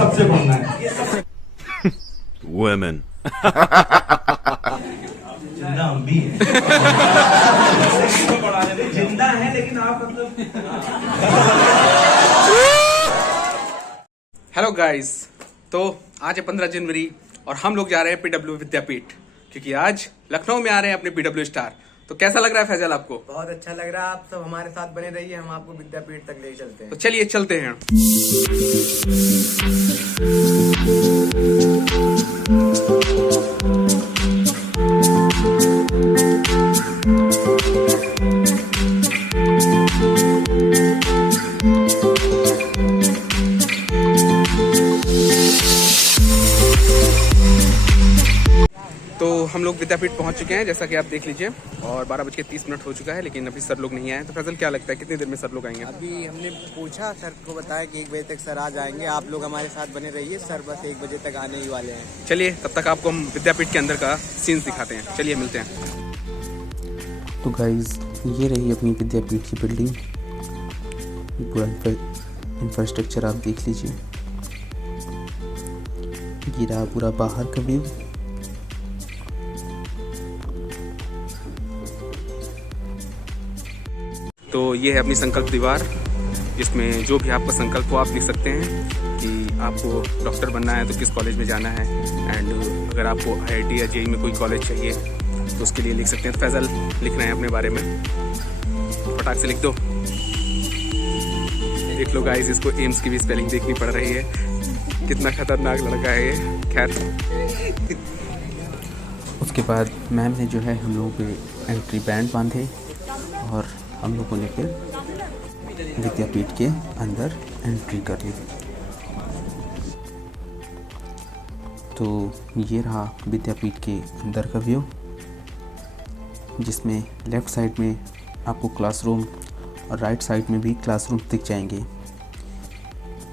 सबसे पढ़ना है। Women. जिंदा हम भी हैं। जिंदा है लेकिन आप मतलब। हेलो गाइस, तो आज है 15 जनवरी और हम लोग जा रहे हैं पीडब्ल्यू विद्यापीठ, क्योंकि आज लखनऊ में आ रहे हैं अपने पीडब्ल्यू स्टार। तो कैसा लग रहा है फैजल आपको? बहुत अच्छा लग रहा है। आप सब हमारे साथ बने रहिए, हम आपको विद्यापीठ तक ले चलते हैं। तो चलिए चलते हैं। तो हम लोग विद्यापीठ पहुंच चुके हैं, जैसा कि आप देख लीजिए, और 12:30 हो चुका है, लेकिन अभी सर लोग नहीं आए। तो फैजल, क्या लगता है कितनी देर में सर लोग आएंगे? अभी हमने पूछा, सर को बताया कि 1 बजे तक सर आ जाएंगे। आप लोग हमारे साथ बने रहिए, सर बस 1 बजे तक आने ही वाले हैं। चलिए, तब तक आपको हम विद्यापीठ के अंदर का सीन्स दिखाते हैं। चलिए मिलते हैं। तो गाइज, ये रही अपनी विद्यापीठ की बिल्डिंग। पूरा इंफ्रास्ट्रक्चर आप देख लीजिए। ये रहा पूरा बाहर का व्यू। तो ये है अपनी संकल्प दीवार, जिसमें जो भी आपका संकल्प हो आप लिख सकते हैं कि आपको डॉक्टर बनना है तो किस कॉलेज में जाना है, एंड अगर आपको IIT या JEE में कोई कॉलेज चाहिए तो उसके लिए लिख सकते हैं। तो फैजल लिख रहे हैं अपने बारे में, फटाक से लिख दो। देख लो गाइस, इसको एम्स की भी स्पेलिंग देखनी पड़ रही है। कितना खतरनाक लड़का है ये। खैर, उसके बाद मैम ने जो है हम लोगों के एंट्री बैंड बांधे और हम लोगों ने फिर विद्यापीठ के अंदर एंट्री कर ली। तो ये रहा विद्यापीठ के अंदर का व्यू, जिसमें लेफ़्ट साइड में आपको क्लासरूम और राइट साइड में भी क्लासरूम दिख जाएंगे।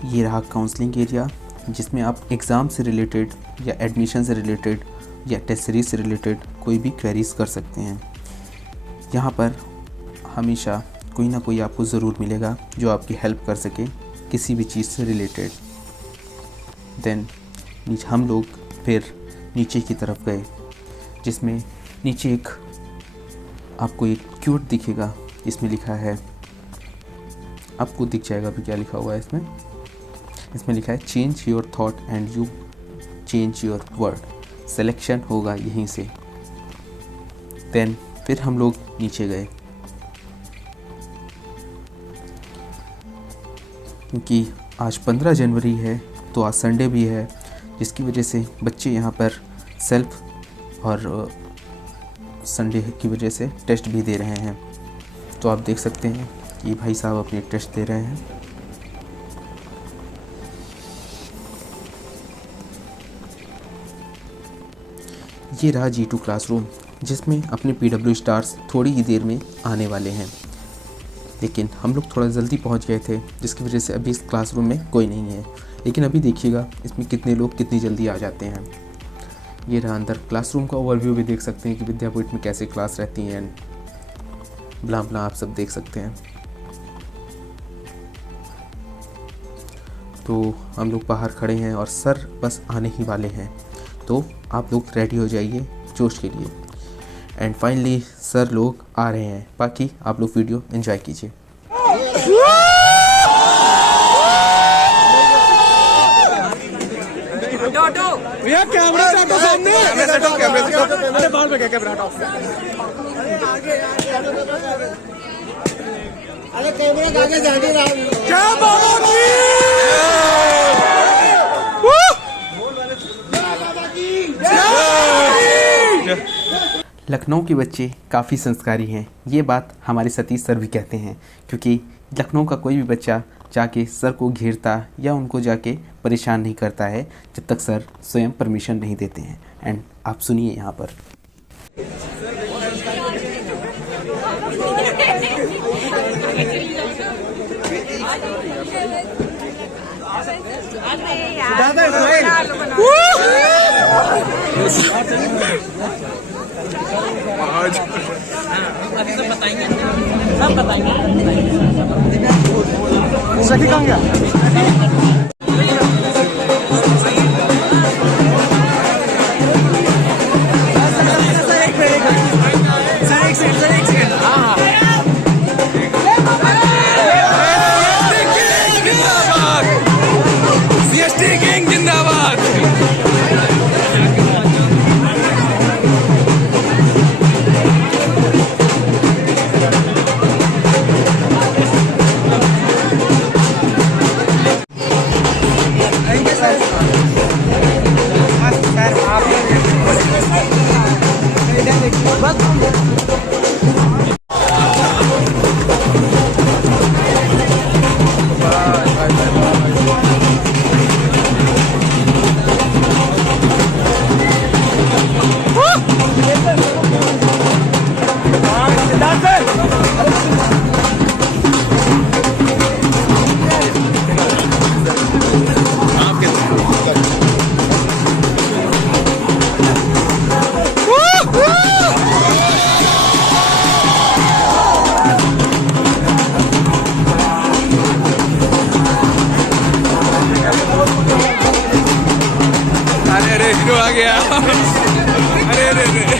ये रहा काउंसलिंग एरिया, जिसमें आप एग्ज़ाम से रिलेटेड या एडमिशन से रिलेटेड या टेस्ट सीरीज से रिलेटेड कोई भी क्वेरीज कर सकते हैं। यहाँ पर हमेशा कोई ना कोई आपको ज़रूर मिलेगा जो आपकी हेल्प कर सके किसी भी चीज़ से रिलेटेड। देन हम लोग फिर नीचे की तरफ गए, जिसमें नीचे एक आपको एक क्यूट दिखेगा। इसमें लिखा है, आपको दिख जाएगा अभी क्या लिखा हुआ है इसमें लिखा है change your thought and you change your word. Selection होगा यहीं से। देन फिर हम लोग नीचे गए, क्योंकि आज 15 जनवरी है तो आज संडे भी है, जिसकी वजह से बच्चे यहाँ पर सेल्फ और संडे की वजह से टेस्ट भी दे रहे हैं। तो आप देख सकते हैं कि भाई साहब अपने टेस्ट दे रहे हैं। ये रहा G2 क्लासरूम, जिसमें अपने PW स्टार्स थोड़ी ही देर में आने वाले हैं, लेकिन हम लोग थोड़ा जल्दी पहुंच गए थे, जिसकी वजह से अभी इस क्लासरूम में कोई नहीं है। लेकिन अभी देखिएगा इसमें कितने लोग कितनी जल्दी आ जाते हैं। ये रहा अंदर क्लासरूम का ओवरव्यू, भी देख सकते हैं कि विद्यापीठ में कैसे क्लास रहती हैं, ब्ला ब्ला आप सब देख सकते हैं। तो हम लोग बाहर खड़े हैं और सर बस आने ही वाले हैं, तो आप लोग रेडी हो जाइए जोश के लिए। एंड फाइनली सर लोग आ रहे हैं। बाकी आप लोग वीडियो एंजॉय कीजिए। भैया कैमरा से हटो, सामने कैमरे से हटो, कैमरे से हटो। अरे बाहर में क्या कैमरा हटाओ। अरे कैमरे के आगे जाके क्या बाबा की लखनऊ के बच्चे काफ़ी संस्कारी हैं, ये बात हमारे सतीश सर भी कहते हैं, क्योंकि लखनऊ का कोई भी बच्चा जाके सर को घेरता या उनको जाके परेशान नहीं करता है जब तक सर स्वयं परमिशन नहीं देते हैं। एंड आप सुनिए यहाँ पर। सब बताएंगे, सब बताएंगे। सखी कहाँ गया? अरे हीरो आ गया। अरे अरे अरे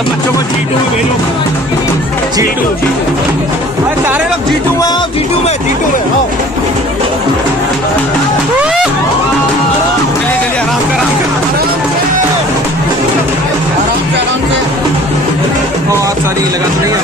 सब बच्चों को G2 में भेजो। G2 अरे सारे लोग G2 में आओ, G2 में आओ। चलिए आराम कर आराम से और सारी लगा नहीं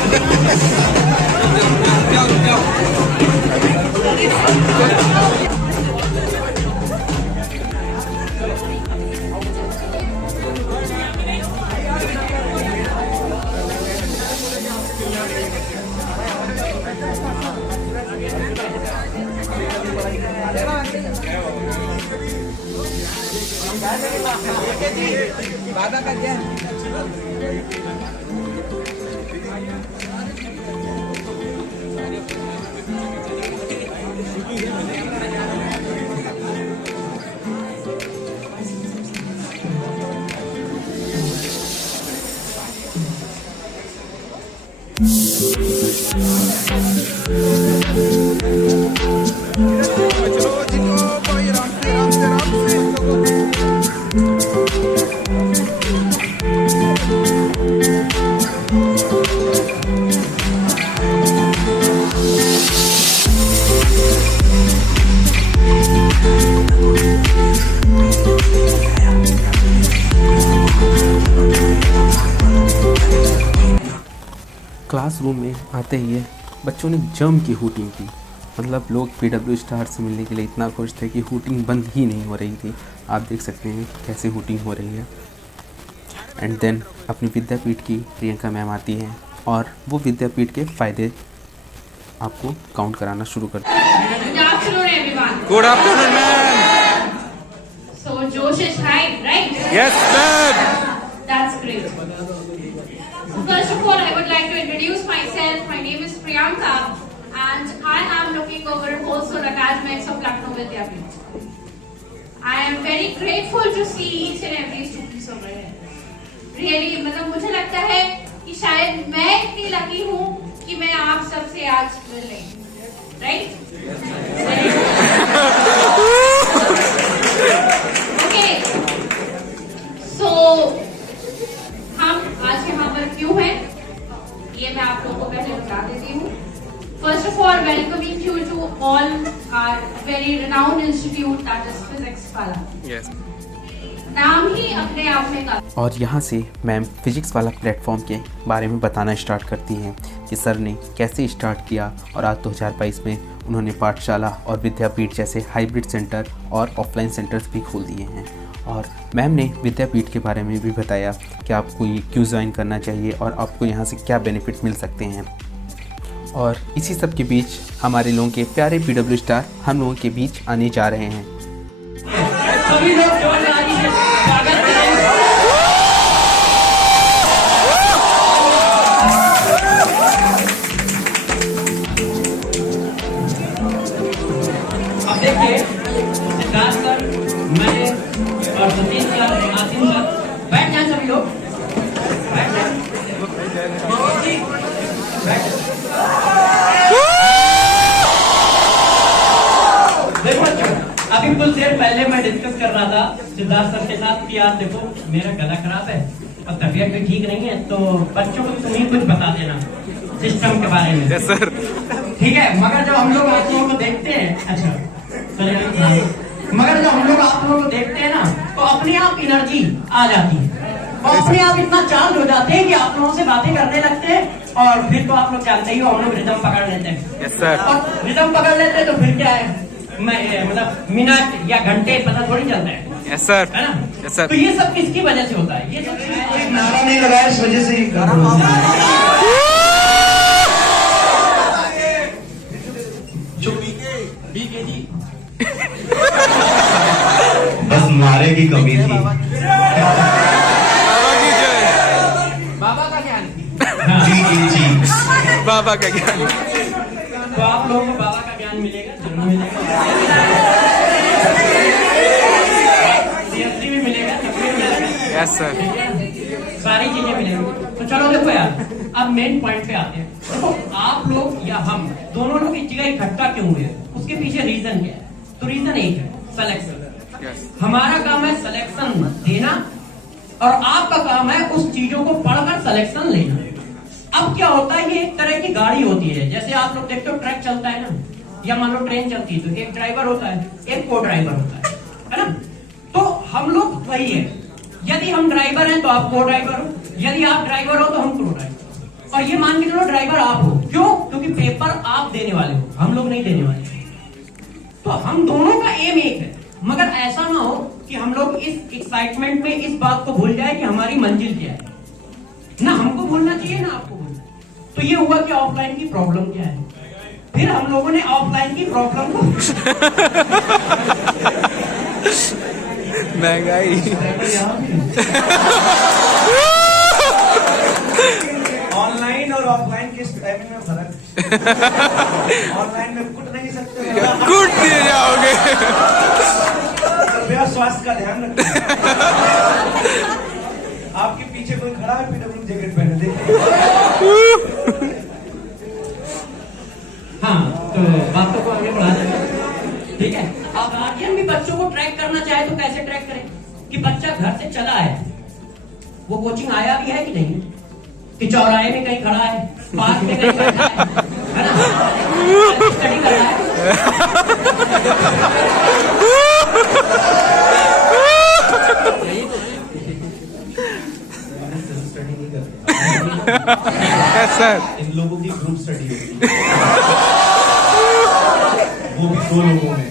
बाबा का क्या क्लासरूम में आते ही बच्चों ने जम की हूटिंग की। मतलब लोग PW स्टार से मिलने के लिए इतना खुश थे कि हूटिंग बंद ही नहीं हो रही थी। आप देख सकते हैं कैसे हूटिंग हो रही है। एंड देन अपनी विद्यापीठ की प्रियंका मैम आती हैं और वो विद्यापीठ के फ़ायदे आपको काउंट कराना शुरू करती हैं। Good afternoon, everyone. Good afternoon ma'am. So Josh is high, right? Yes ma'am. That's great. First of all, I would like to introduce myself. My name is Priyanka, and I am looking over also academics of Lucknow Vidyapeeth. I am very grateful to see each and every students over here. Really, मतलब मुझे लगता है कि शायद मैं इतनी lucky हूँ कि मैं आप सबसे आज मिल रही हूँ, right? Okay. So हम आज यहाँ पर क्यों हैं? ये मैं आप लोगों को पहले बता देती हूँ। First of all, welcoming you to all our very renowned institute, that is Physics Pala. Yes नाम ही अपने आप में काफी और यहाँ से मैम फिज़िक्स वाला प्लेटफॉर्म के बारे में बताना स्टार्ट करती हैं कि सर ने कैसे स्टार्ट किया और आज 2022 में उन्होंने पाठशाला और विद्यापीठ जैसे हाइब्रिड सेंटर और ऑफलाइन सेंटर्स भी खोल दिए हैं। और मैम ने विद्यापीठ के बारे में भी बताया कि आपको ये क्यों ज्वाइन करना चाहिए और आपको यहाँ से क्या बेनिफिट मिल सकते हैं। और इसी सब के बीच हमारे लोगों के प्यारे PW स्टार हम लोगों के बीच आने जा रहे हैं। सभी लोग जोरदारी से स्वागत करें। अब देखिए सिद्धार्थ सर, मैं और सतीश सर, आसिम सर, बैठ जाएं सभी लोग, बैठ जाएं। देखो अभी कुछ देर पहले मैं डिस्कस कर रहा था सिद्धार्थ सर के साथ कि यार देखो मेरा गला खराब है और तबीयत भी ठीक नहीं है, तो बच्चों को तुम ही कुछ बता देना सिस्टम के बारे में। Yes sir. ठीक है, मगर जब हम लोग आप लोगों को देखते हैं, अच्छा मगर जब हम लोग आप लोगों को देखते हैं ना तो अपने आप एनर्जी आ जाती है और अपने आप इतना चार्ज हो जाते हैं कि आप लोगों से बातें करने लगते हैं और फिर तो आप लोग जानते ही हो हम लोग रिदम पकड़ लेते हैं। Yes sir. और रिदम पकड़ लेते हैं तो फिर क्या है, मैं मतलब मिनट या घंटे पता थोड़ी चलता है। Yes sir. है ना? Yes sir. तो ये सब किसकी वजह से होता है? ये सब एक नारा नहीं लगाया, इस वजह से ही कर रहा हूं। बस नारे की कमी थी। बाबा का ज्ञान। जी बाबा का ज्ञान। तो आप लोगों को बाबा का ज्ञान मिलेगा, जरूर मिलेगा, CSC भी मिलेगा, सब भी मिलेगा। Yes sir. सारी चीजें मिलेंगी। तो चलो देखो यार, अब मेन पॉइंट पे आते हैं। देखो आप लोग या हम दोनों लोग एक जगह इकट्ठा क्यों हुए, उसके पीछे रीजन क्या है? तो रीजन एक है, सिलेक्शन। हमारा काम है सिलेक्शन देना और आपका काम है उस चीजों को पढ़कर सिलेक्शन लेना। अब क्या होता है, ये एक तरह की गाड़ी होती है, जैसे आप लोग देखते हो ट्रक चलता है ना, या मान लो ट्रेन चलती है, तो एक ड्राइवर होता है, एक को ड्राइवर होता है ना? तो हम लोग वही है, यदि हम ड्राइवर हैं तो आप को ड्राइवर हो, यदि आप ड्राइवर हो तो हम को ड्राइवर। और ये मान के चलो ड्राइवर आप हो, क्यों? क्योंकि पेपर आप देने वाले हो, हम लोग नहीं देने वाले। तो हम दोनों का एम एक है, मगर ऐसा ना हो कि हम लोग इस एक्साइटमेंट में इस बात को भूल जाए कि हमारी मंजिल क्या है। ना हमको भूलना चाहिए ना आपको भूलना। तो ये हुआ कि ऑफलाइन की प्रॉब्लम क्या है, फिर हम लोगों ने ऑफलाइन की प्रॉब्लम को महंगाई। ऑनलाइन और ऑफलाइन के टाइमिंग में फर्क। ऑनलाइन में कुट नहीं सकते, कूट दिए जाओगे। कृपया स्वास्थ्य का ध्यान रखें। आपके पीछे कोई खड़ा है PW जैकेट पहने, देखिए। हाँ, तो बातों को आगे बढ़ा दें। ठीक है, अब गार्जियन भी बच्चों को ट्रैक करना चाहे तो कैसे ट्रैक करें कि बच्चा घर से चला है, वो कोचिंग आया भी है कि नहीं, कि चौराहे में कहीं खड़ा है, पार्क में कहीं बैठा है ना, स्टडी कर रहा है। स्टडी नहीं करते। सर इन लोगों की ग्रुप स्टडी होती है, वो भी 2 लोगों में।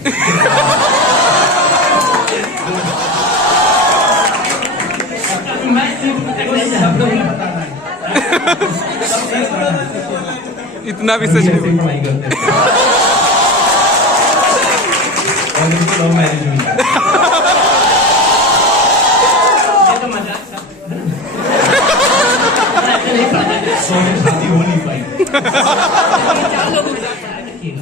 सब लोग बताना है, इतना भी सच नहीं। पढ़ाई करते हैं और उनको लव मैरिज हुई है। ये तो मजाक था, ऐसे नहीं पढ़ा जाता। शादी हो नहीं पाई। 4 लोगों के साथ पढ़ाई रखिएगा।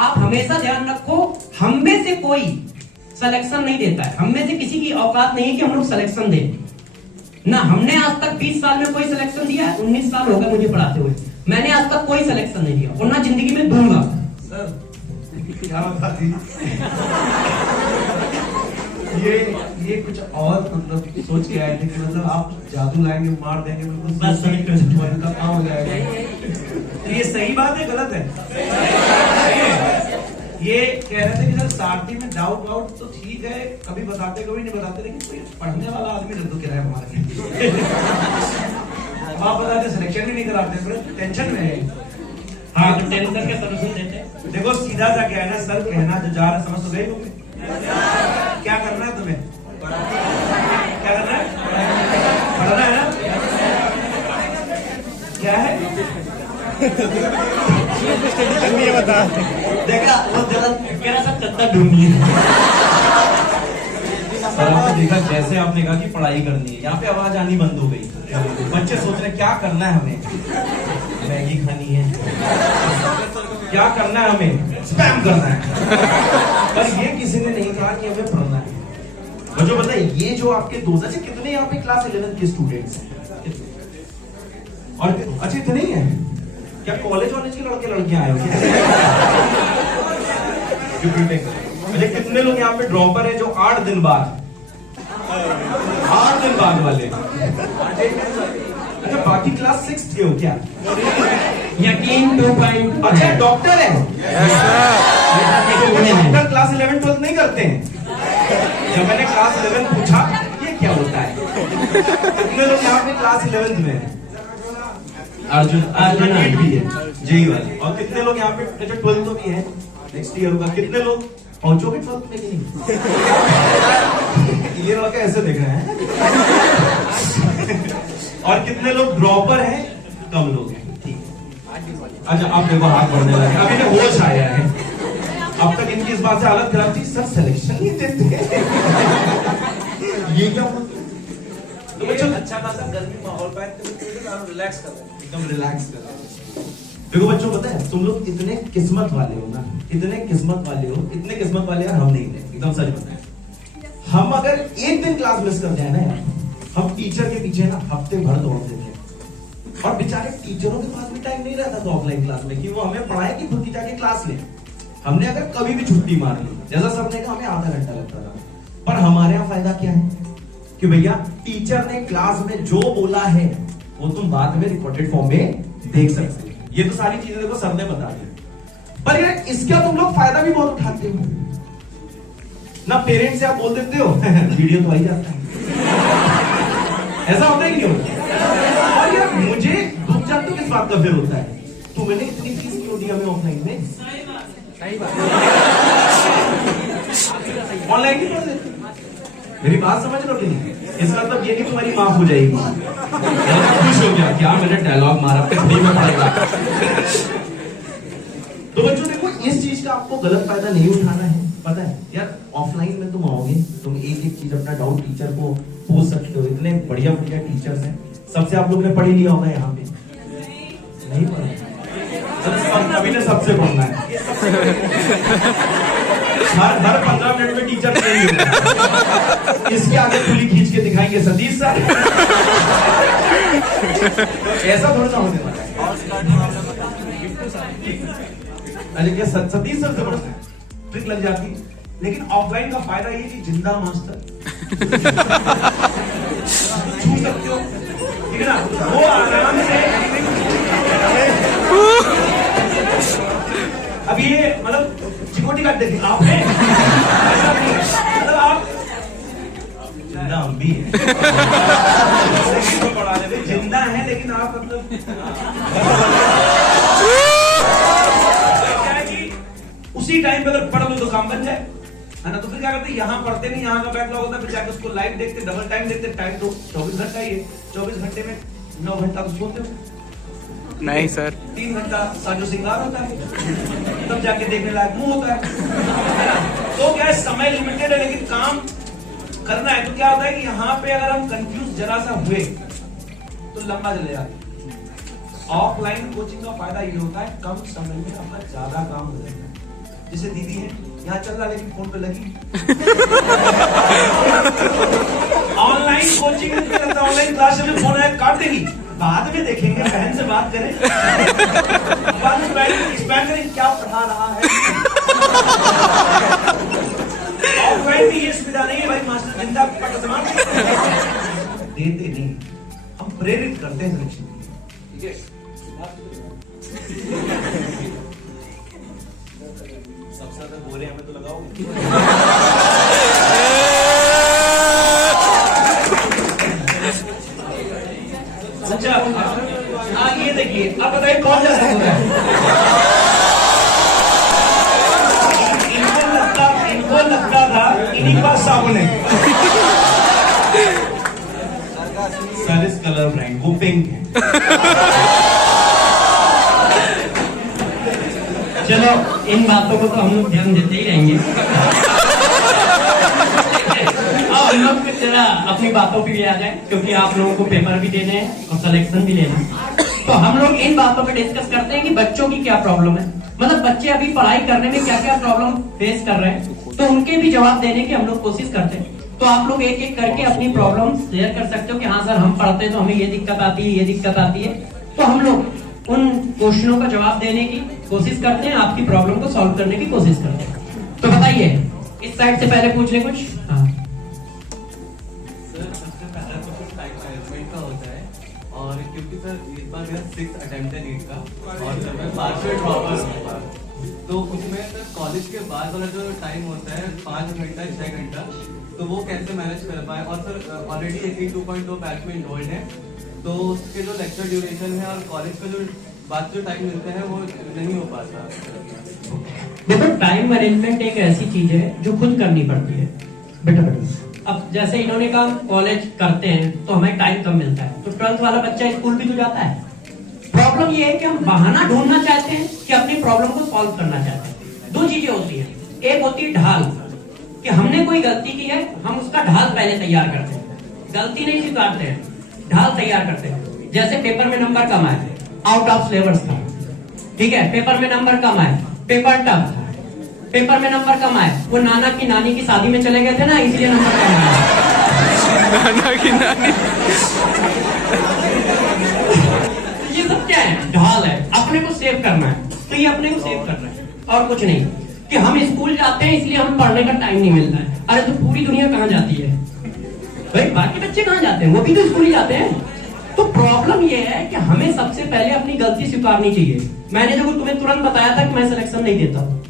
आप हमेशा ध्यान रखो, हम में से कोई सिलेक्शन नहीं देता है, हम में से किसी की औकात नहीं है कि हम लोग सिलेक्शन दें ना। हमने आज तक 20 साल में कोई सिलेक्शन दिया है, 19 साल हो गए मुझे पढ़ाते हुए, मैंने आज तक कोई सिलेक्शन नहीं दिया और ना जिंदगी में दूंगा। सर क्या बता दी, ये कुछ और मतलब सोच के आए थे कि मतलब आप जादू लाएंगे, मार देंगे, बस का काम हो जाएगा। तो ये सही बात है गलत है? ये कह रहे थे कि सर सारथी में डाउट वाउट तो ठीक है, कभी बताते कभी नहीं बताते, लेकिन कोई पढ़ने वाला आदमी रख दो किराया हमारे। आप बताते सिलेक्शन भी नहीं कराते, बड़े टेंशन में है। हाँ तो टेंशन के सोल्यूशन देते हैं। देखो सीधा सा कहना सर, कहना जो जा रहा समझ तो गए होंगे। क्या करना है तुम्हें? क्या करना है? पढ़ना है ना? क्या है? देखा वो मेरा सब चद्दर ढूंढिए। सर आपने देखा जैसे आपने कहा कि पढ़ाई करनी है, यहाँ पे आवाज आनी बंद हो गई। बच्चे सोच रहे क्या करना है हमें, मैगी खानी है, क्या करना है हमें, स्पैम करना है। पर ये किसी ने नहीं कहा कि हमें पढ़ना है। बच्चों बताइए, ये जो आपके दोस्त हैं, कितने यहाँ पे क्लास 11 के स्टूडेंट्स हैं? और अच्छा इतने ही हैं क्या? कॉलेज के लड़के लड़कियां आए हो क्या? अच्छा कितने लोग यहाँ पे ड्रॉपर है जो 8 दिन बाद वाले? अच्छा बाकी क्लास 6 के हो क्या? यकीन 2 पॉइंट। अच्छा डॉक्टर है? डॉक्टर क्लास 11 12 नहीं करते हैं? जब मैंने क्लास 11 पूछा ये क्या होता है, कितने लोग यहाँ पे क्लास 11 में? अर्जुन नीट भी है, जेई वाले। और कितने लोग यहाँ पे 12 तो भी है, नेक्स्ट ईयर होगा। कितने लोग पहुंचोगे 12 में कि नहीं? ये लोग ऐसे देख रहे हैं। और कितने लोग ड्रॉपर हैं? कम लोग हैं। ठीक है, अच्छा अब देखो हाथ बढ़ने लगे, अभी ना होश आया है। अब तक इनकी इस बात से हालत खराब थी, सर सिलेक्शन नहीं देते। ये क्या तो बच्चों अच्छा खासा गर्मी माहौल पाए रिलैक्स कर रहे हैं, एकदम रिलैक्स कर रहे हैं। देखो बच्चों पता है तुम लोग इतने किस्मत वाले हो ना, इतने किस्मत वाले हो, इतने किस्मत वाले यार हम नहीं थे, एकदम सच बताएं। हम अगर एक दिन क्लास मिस कर जाए ना यार, हम टीचर के पीछे ना हफ्ते भर दौड़ते थे। और बेचारे टीचरों के पास भी टाइम नहीं रहता था ऑफलाइन क्लास में कि वो हमें पढ़ाए कि खुद की जाके क्लास ले। हमने अगर कभी भी छुट्टी मार ली, जैसा सर ने कहा हमें आधा घंटा लगता था, पर हमारे यहाँ फायदा क्या है कि भैया टीचर ने क्लास में जो बोला है वो तुम बाद में रिकॉर्डेड फॉर्म में देख सकते हो। ये तो सारी चीजें देखो सर ने बता दी, पर यार इसका तुम लोग फायदा भी बहुत उठाते हो ना। पेरेंट्स से आप बोल देते हो वीडियो तो आ ही जाता है, ऐसा होता है क्यों? और यार मुझे दुख जान तो किस बात का फिर होता है, तुमने इतनी फीस क्यों दी हमें ऑफलाइन में? सही बात ऑनलाइन ही पढ़ देते। मेरी बात समझ लो कि नहीं? इसका मतलब ये कि तुम्हारी माफ हो जाएगी। खुश हो गया क्या मैंने डायलॉग मारा, फ्री में पड़ेगा। तो बच्चों देखो इस चीज का आपको गलत फायदा नहीं उठाना है। पता है यार ऑफलाइन में तुम आओगे, तुम एक एक चीज अपना डाउट टीचर को पूछ सकते हो, इतने बढ़िया बढ़िया टीचर्स हैं। सबसे आप लोग ने पढ़ लिया होगा यहाँ पे, नहीं पढ़ा? अभी ने सबसे पढ़ना है। हर 15 मिनट में टीचर चेंज होगा। इसके आगे पुली खींच के दिखाएंगे सतीश सर। ऐसा थोड़ा सा होने वाला है। अरे क्या सतीश सर से पढ़ना है, ट्रिक लग जाती है। लेकिन ऑफलाइन का फायदा ये कि जिंदा मास्टर छू सकते हो, ठीक है ना? वो आराम से अब ये मतलब चिकोटी काट देती आप है, ऐसा नहीं है। मतलब आप जिंदा हम भी हैं, पढ़ा देते जिंदा है, लेकिन आप मतलब क्या है कि उसी टाइम पे अगर पढ़ लो तो काम बन जाए, है ना? तो फिर क्या करते हैं, यहाँ पढ़ते नहीं, यहाँ का बैकलॉग होता है, फिर जाके उसको लाइव देखते, डबल टाइम देखते। टाइम तो 24 घंटा ही है, 24 घंटे में 9 घंटा तो सोते हो नहीं सर, 3 घंटा साजो सिंगार होता है, तब जाके देखने लायक मुंह होता है ना? तो क्या है, समय लिमिटेड है लेकिन काम करना है। तो क्या होता है कि यहाँ पे अगर हम कंफ्यूज जरा सा हुए तो लंबा चले जाते। ऑफलाइन कोचिंग का फायदा ये होता है कम समय में आपका ज्यादा काम हो जाता है। जैसे दीदी है यहाँ चल रहा लेकिन फोन पे लगी। ऑनलाइन कोचिंग में ऑनलाइन क्लास में फोन आया काट देगी, बाद में देखेंगे, बहन से बात करें, बाद में एक्सप्लेन करें क्या पढ़ा रहा है। ऑफलाइन में ये सुविधा नहीं है भाई, मास्टर जिंदा पट समान देते नहीं, हम प्रेरित करते हैं सिलेक्शन। ठीक है सबसे ज्यादा गोरे हमें तो लगाओगे। अच्छा ये देखिए, अब बताइए कौन ज्यादा गोरा है? इनको लगता था इन्हीं के पास साबुन है। सर इस कलर ब्रांड वो पिंक है। चलो इन बातों को तो हम लोग ध्यान देते ही रहेंगे। अब हम लोग जरा अपनी बातों पे भी आ जाए, क्योंकि आप लोगों को पेपर भी देने हैं और सिलेक्शन भी लेना है। तो हम लोग इन बातों पे डिस्कस करते हैं कि बच्चों की क्या प्रॉब्लम है, मतलब बच्चे अभी पढ़ाई करने में क्या क्या प्रॉब्लम फेस कर रहे हैं, तो उनके भी जवाब देने की हम लोग कोशिश करते हैं। तो आप लोग एक एक करके अपनी प्रॉब्लम शेयर कर सकते हो कि हाँ सर हम पढ़ते हैं तो हमें ये दिक्कत आती है, ये दिक्कत आती है। तो हम लोग उन क्वेश्चनों का जवाब देने की कोशिश करते हैं, आपकी प्रॉब्लम को सॉल्व करने की कोशिश करते हैं। तो बताइए, इस साइड से पहले पूछ ले कुछ। हाँ सर, सबसे पहला तो कुछ टाइम मैनेजमेंट का होता है, और क्योंकि सर इस बार मेरा 6 अटेम्प्ट है नीट का, और सर मैं 5वें ड्रॉपर हूँ, तो उसमें सर कॉलेज के बाद वाला जो टाइम होता है 5 घंटा 6 घंटा, तो वो कैसे मैनेज कर पाए। और सर ऑलरेडी 2.2 बैच में इन्वॉल्व है, तो उसके जो लेक्चर ड्यूरेशन है और कॉलेज का जो बाद जो टाइम मिलता है वो नहीं हो पाता। देखो, टाइम मैनेजमेंट एक ऐसी चीज है जो खुद करनी पड़ती है बेटा। अब जैसे इन्होंने कहा कॉलेज करते हैं तो हमें टाइम कम मिलता है, तो 12th वाला बच्चा स्कूल भी तो जाता है। प्रॉब्लम ये है कि हम बहाना ढूंढना चाहते हैं कि अपनी प्रॉब्लम को सॉल्व करना चाहते हैं। दो चीजें होती हैं, एक होती है ढाल, कि हमने कोई गलती की है, हम उसका ढाल पहले तैयार करते हैं, गलती नहीं स्वीकारते हैं, ढाल तैयार करते हैं। जैसे पेपर में नंबर कम आए, आउट ऑफ सिलेबस था, ठीक है, पेपर में नंबर कम आए, पेपर टफ था, पेपर में नंबर कम आए, वो नाना की नानी की शादी में चले गए थे ना, इसलिए नंबर कम आए। नाना की नानी। ये सब क्या है? ढाल है, अपने को सेव करना है। तो ये अपने को सेव करना है और कुछ नहीं, कि हम स्कूल जाते हैं इसलिए हम पढ़ने का टाइम नहीं मिलता है। अरे तो पूरी दुनिया कहाँ जाती है भाई? बाकी बच्चे कहाँ जाते हैं? वो भी तो स्कूल ही जाते हैं। तो प्रॉब्लम ये है कि हमें सबसे पहले अपनी गलती स्वीकारनी चाहिए। मैंने जो तुम्हें तुरंत बताया था कि मैं सिलेक्शन नहीं देता हूँ,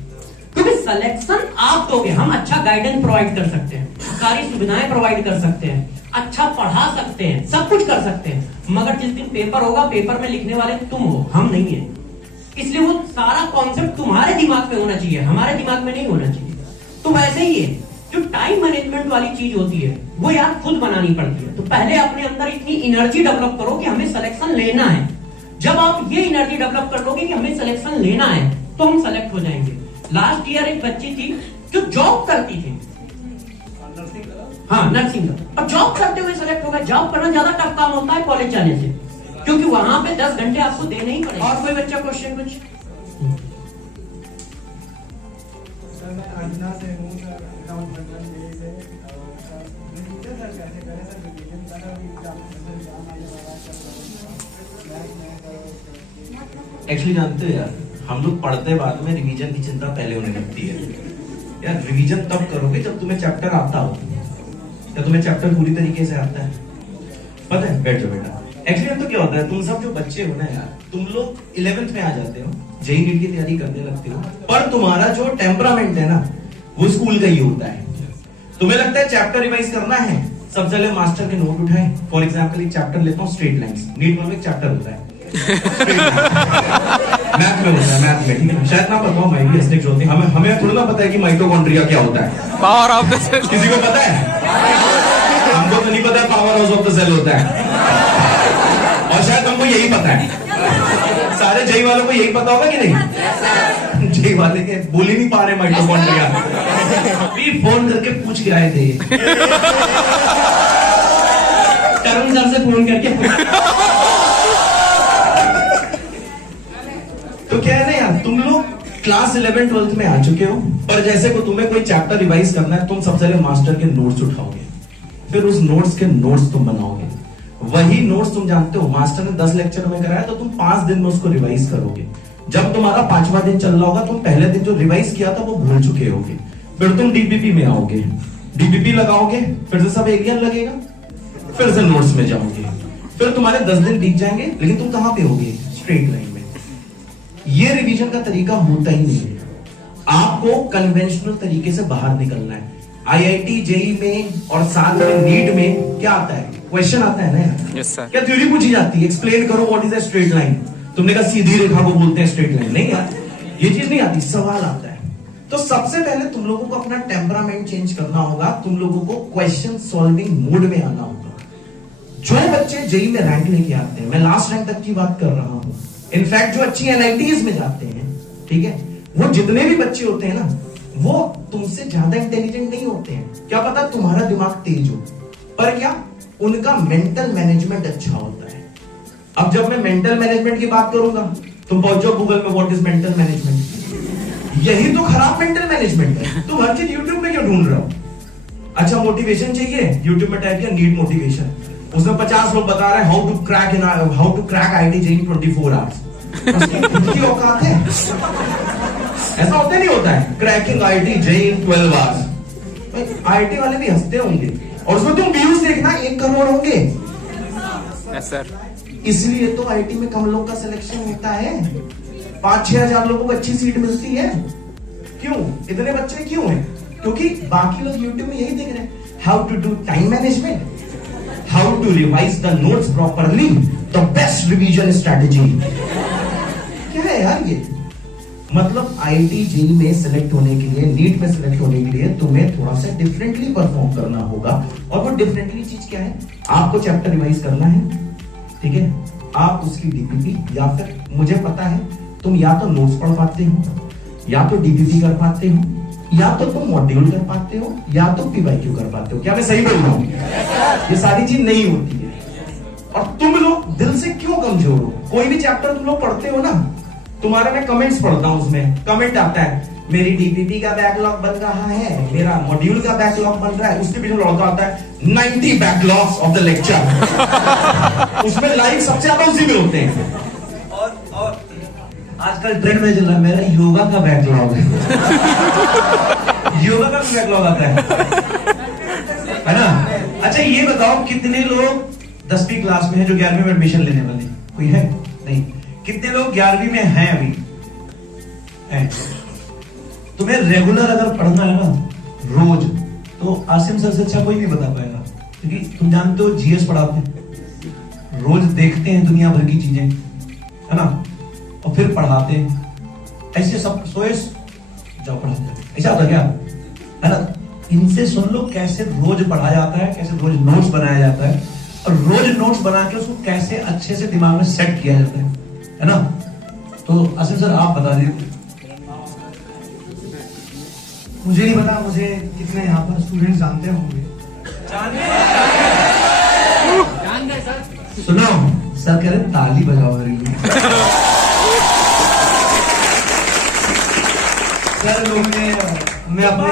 क्योंकि सिलेक्शन आप दोगे, हम अच्छा गाइडेंस प्रोवाइड कर सकते हैं, सारी सुविधाएं प्रोवाइड कर सकते हैं, अच्छा पढ़ा सकते हैं, सब कुछ कर सकते हैं, मगर जिस दिन पेपर होगा, पेपर में लिखने वाले तुम हो, हम नहीं है। इसलिए वो सारा कॉन्सेप्ट तुम्हारे दिमाग में होना चाहिए, हमारे दिमाग में नहीं होना चाहिए। तो वैसे ही है, जो टाइम मैनेजमेंट वाली चीज होती है वो यार खुद बनानी पड़ती है। तो पहले अपने अंदर इतनी एनर्जी डेवलप करो कि हमें सिलेक्शन लेना है। जब आप ये एनर्जी डेवलप कर लोगे कि हमें सिलेक्शन लेना है, तो हम सेलेक्ट हो जाएंगे। लास्ट ईयर एक बच्ची थी जो जॉब करती थी, हाँ नर्सिंग का, और जॉब करते हुए सेलेक्ट हो गए। जॉब करना ज्यादा टफ काम होता है कॉलेज जाने से, क्योंकि वहां पे 10 घंटे आपको देने ही पड़ेगा। और कोई बच्चा क्वेश्चन कुछ? सर मैं अन्ना से हूँ सर, अकाउंट मंडल में से, सर कैसे करें सर, रिवीजन का एग्जाम आने वाला है। एक्चुअली जानते हो यार, हम लोग पढ़ते बाद में रिवीजन की चिंता पहले होने लगती है। यार रिवीजन तब करोगे जब तुम्हें चैप्टर आता हो, या तुम्हें चैप्टर पूरी तरीके से आता है। पता है, बैठ जाओ बेटा। एक्चुअली तो क्या होता है, तुम सब जो बच्चे हो ना यार, तुम लोग 11th में आ जाते हो, जेईई नीट की तैयारी करने लगते हो, पर तुम्हारा जो टेम्परामेंट है ना, वो स्कूल का ही होता है। तुम्हें लगता है चैप्टर रिवाइज करना है, सबसे पहले मास्टर के नोट उठाए। फॉर एग्जाम्पल एक चैप्टर लेता हूँ, स्ट्रेट लाइंस। नीट में एक चैप्टर होता है मैथ में होता है, मैथ में, ठीक है, शायद ना पता हो, मैं भी एस्टिक्स होती है, हमें थोड़ा ना पता है कि माइटोकॉन्ड्रिया क्या होता है। पावर ऑफ द सेल किसी को पता है? हमको तो नहीं पता है power house of the cell होता है, और शायद हमको यही पता है। सारे जेई वालों को यही पता होगा कि नहीं? जेई वाले के बोल ही नहीं पा रहे माइटोकॉन्ड्रिया। भी फोन करके पूछ के आए थे, करुण सर से फोन करके तो क्या है ना यार, तुम लोग क्लास 11 12th में आ चुके हो, पर जैसे को तुम्हें कोई चैप्टर रिवाइज करना है, तुम सबसे पहले मास्टर के नोट्स उठाओगे, फिर उस नोट्स के नोट्स तुम बनाओगे। वही नोट्स तुम जानते हो मास्टर ने 10 लेक्चर में कराया, तो तुम 5 दिन में उसको रिवाइज करोगे। जब तुम्हारा 5वां दिन चल रहा होगा, तुम पहले दिन जो रिवाइज किया था वो भूल चुके होगे। फिर तुम डीपीपी में आओगे, डीपीपी लगाओगे, फिर से सब एरिया लगेगा, फिर से नोट्स में जाओगे, फिर तुम्हारे 10 दिन बीत जाएंगे, लेकिन तुम कहां पे होगे? स्ट्रेट लाइन में। ये रिवीजन का तरीका होता ही नहीं है। आपको कन्वेंशनल तरीके से बाहर निकलना है। आईआईटी जेई में और साथ में नीट में क्या आता है, क्वेश्चन आता है ना यार। Yes sir. क्या थ्योरी पूछी जाती है, एक्सप्लेन करो what is a straight line. तुमने कहा सीधी रेखा को बोलते हैं स्ट्रेट लाइन, नहीं यार ये चीज नहीं आती, सवाल आता है। तो सबसे पहले तुम लोगों को अपना टेम्परामेंट चेंज करना होगा, तुम लोगों को क्वेश्चन सॉल्विंग मोड में आना होगा। जो बच्चे जेई में रैंक लेके आते हैं, मैं लास्ट रैंक तक की बात कर रहा हूं, इनफैक्ट जो अच्छी एनआईटीज में जाते हैं, ठीक है, वो जितने भी बच्चे होते हैं ना, वो तुमसे ज्यादा इंटेलिजेंट नहीं होते हैं। क्या पता तुम्हारा दिमाग तेज हो, पर क्या उनका मेंटल मैनेजमेंट अच्छा होता है। अब जब मैं मेंटल मैनेजमेंट की बात करूंगा, तुम पहुंचो गूगल में व्हाट इज मेंटल मैनेजमेंट, यही तो खराब मेंटल मैनेजमेंट है। तुम हर चीज यूट्यूब में क्यों ढूंढ रहे हो? अच्छा मोटिवेशन चाहिए, यूट्यूब में टाइप किया नीट मोटिवेशन, उसमें 50 लोग बता रहे हैं how to crack IIT JEE 24 hours. उसकी औकात है? ऐसा होता नहीं होता है cracking IIT JEE 12 hours. IIT वाले भी हंसते होंगे, और उसमें तुम व्यूज देखना 1 करोड़ होंगे। Yes sir. इसलिए तो आईआईटी में कम लोग का सिलेक्शन होता है, 5-6 हजार लोगों को अच्छी सीट मिलती है। क्यों इतने बच्चे क्यों हैं? क्योंकि बाकी लोग यूट्यूब में यही देख रहे हैं, how to do time management, how to revise the notes properly, the best revision strategy. क्या है यार ये? मतलब आईआईटी जेईई में सिलेक्ट होने के लिए, नीट में सिलेक्ट होने के लिए तुम्हें थोड़ा सा डिफरेंटली परफॉर्म करना होगा। और वो डिफरेंटली चीज क्या है? आपको चैप्टर रिवाइज करना है, ठीक है, आप उसकी डीपीपी, या फिर मुझे पता है तुम या तो नोट्स पढ़ पाते हो, या तो डीपीपी कर पाते हो, या तो तुम मॉड्यूल कर पाते हो, या तो पीवाईक्यू कर पाते हो। क्या मैं सही बोल रहा हूं? ये सारी चीज नहीं होती है। और तुम लोग दिल से क्यों कमजोर हो? कोई भी चैप्टर तुम लोग पढ़ते हो ना, तुम्हारा मैं कमेंट्स पढ़ता हूं, उसमें कमेंट आता है मेरी डीपीपी का बैकलॉग बन रहा है, मेरा मॉड्यूल का बैकलॉग बन रहा है, उसके पीछे लड़का आता है 90 बैकलॉग्स ऑफ द लेक्चर। उसमें लाइक सबसे ज्यादा उसी में होते हैं। और आजकल ट्रेंड में चल रहा है मेरा योगा का बैकलॉग है। योगा का भी बैकलॉग आता है ना? अच्छा ये बताओ कितने लोग 10वीं क्लास में है जो 11वीं में एडमिशन लेने वाले? कोई है? नहीं। कितने लोग 11वीं में हैं अभी? है। तुम्हें रेगुलर अगर पढ़ना है ना रोज, तो आसिम सर से अच्छा कोई नहीं बता पाएगा, क्योंकि तुम जानते हो जीएस पढ़ाते हैं, रोज देखते हैं दुनिया भर की चीजें, है ना, और फिर पढ़ाते हैं। ऐसे सब सोए जाओ पढ़ाते हैं, ऐसा होता क्या है ना? इनसे सुन लो कैसे रोज पढ़ा जाता है, कैसे रोज नोट्स बनाया जाता है, और रोज नोट्स बना के उसको कैसे अच्छे से दिमाग में सेट किया जाता है ना? तो आसिम सर आप बता दीजिए। मुझे नहीं पता, मुझे कितने यहाँ पर स्टूडेंट्स जानते होंगे। सुनो सर कह रहे ताली बजाओ मेरे लिए। सर लोग मैं अपने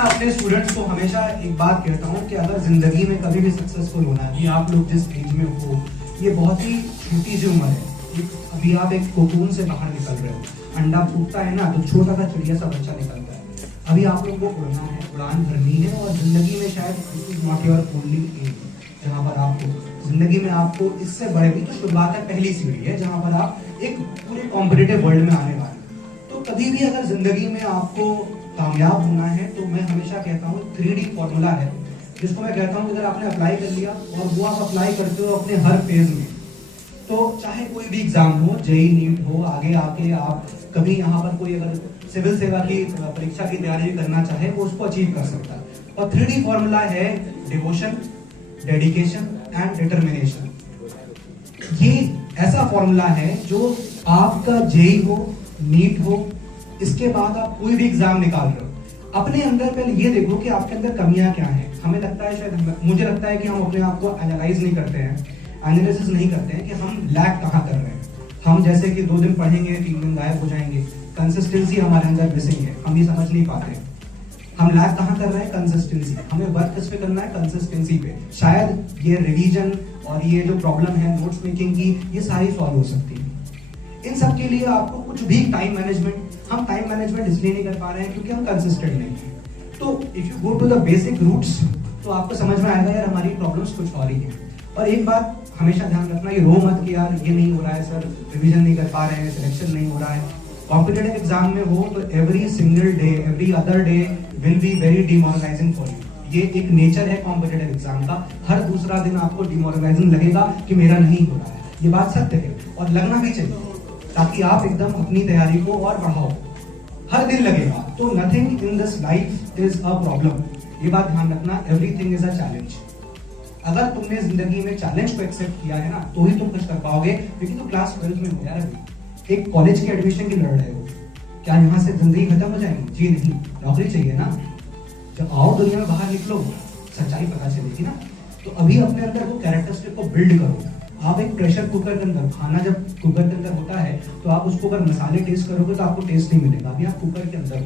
अपने स्टूडेंट्स को हमेशा एक बात कहता हूँ कि अगर जिंदगी में कभी भी सक्सेसफुल होना है, आप लोग जिस एज में हो, ये बहुत ही छोटी सी उम्र है। अभी आप एक कोकून से बाहर निकल रहे हो, अंडा फूटता है ना तो छोटा सा चिड़िया सा बच्चा निकलता है। अभी आप लोग को उड़ना है, उड़ान भरनी है, और जिंदगी में शायद नॉट योर ओनली एम, जहाँ पर आपको जिंदगी में आपको इससे बड़े भी, तो शुरुआत है, पहली सीढ़ी है जहाँ पर आप एक पूरे कॉम्पिटिटिव वर्ल्ड में आने वाले। तो कभी भी अगर जिंदगी में आपको कामयाब होना है, तो मैं हमेशा कहता हूँ 3D फॉर्मूला है, जिसको मैं कहता हूँ अगर आपने अप्लाई कर लिया और वो आप अप्लाई करते हो अपने हर फेज में, तो चाहे कोई भी एग्जाम हो, जेईई नीट हो, आगे आके आप कभी यहाँ पर कोई अगर सिविल सेवा की परीक्षा की तैयारी करना चाहे वो उसको अचीव कर सकता है। और 3D फॉर्मूला है डिवोशन, डेडिकेशन एंड डिटर्मिनेशन। ये ऐसा फॉर्मूला है जो आपका जेईई हो, नीट हो, इसके बाद आप कोई भी एग्जाम निकाल रहे हो, अपने अंदर पहले ये देखो कि आपके अंदर कमियां क्या हैं। हमें लगता है, शायद मुझे लगता है कि हम अपने आप को एनालाइज नहीं करते हैं, एनालिसिस नहीं करते हैं कि हम लैक कहाँ कर रहे हैं। हम जैसे कि 2 दिन पढ़ेंगे 3 दिन गायब हो जाएंगे, कंसिस्टेंसी हमारे अंदर मिसिंग है, हम ये समझ नहीं पाते। हम लैक कहाँ कर रहे हैं? कंसिस्टेंसी। हमें वर्क किस पे करना है? कंसिस्टेंसी पे। शायद ये रिवीजन और ये जो प्रॉब्लम है नोट्स मेकिंग की, ये सारी सॉल्व हो सकती है। इन सब के लिए आपको कुछ भी टाइम मैनेजमेंट, हम टाइम मैनेजमेंट इसलिए नहीं कर पा रहे हैं क्योंकि हम कंसिस्टेंट नहीं हैं। तो if you go to the basic roots तो आपको समझ में आएगा यार हमारी प्रॉब्लम्स कुछ और ही हैं। और एक बात हमेशा ध्यान रखना, ये रो मत कि यार ये नहीं हो रहा है सर, रिवीजन नहीं कर पा रहे हैं, सिलेक्शन नहीं हो रहा है। कॉम्पिटिटिव एग्जाम में हो तो every single day, every other day will be very demoralising for you. ये एक नेचर है कॉम्पिटिटिव एग्जाम का, हर दूसरा दिन आपको डिमोरलाइजिंग लगेगा कि मेरा नहीं हो रहा है, ये बात सत्य है और लगना भी चाहिए, ताकि आप एकदम अपनी तैयारी को और बढ़ाओ। हर दिन लगेगा तो nothing in this life is a problem, ये बात ध्यान रखना, एवरीथिंग इज अ चैलेंज। अगर तुमने जिंदगी में चैलेंज को एक्सेप्ट किया है ना तो ही तुम कुछ कर पाओगे, क्योंकि तुम क्लास 12 में हो यार, अभी एक कॉलेज के एडमिशन की लड़ रहे हो, क्या यहाँ से जिंदगी खत्म हो जाएगी? जी नहीं, नौकरी चाहिए ना। जब आओ दुनिया में बाहर निकलो, सच्चाई पता चलेगी ना। तो अभी अपने अंदर वो कैरेक्टरिस्टिक को बिल्ड करो। आप एक प्रेशर कुकर के अंदर, खाना जब कुकर के अंदर होता है तो आप उसको अगर मसाले टेस्ट करोगे तो आपको टेस्ट नहीं मिलेगा, अभी आप कुकर के अंदर हो।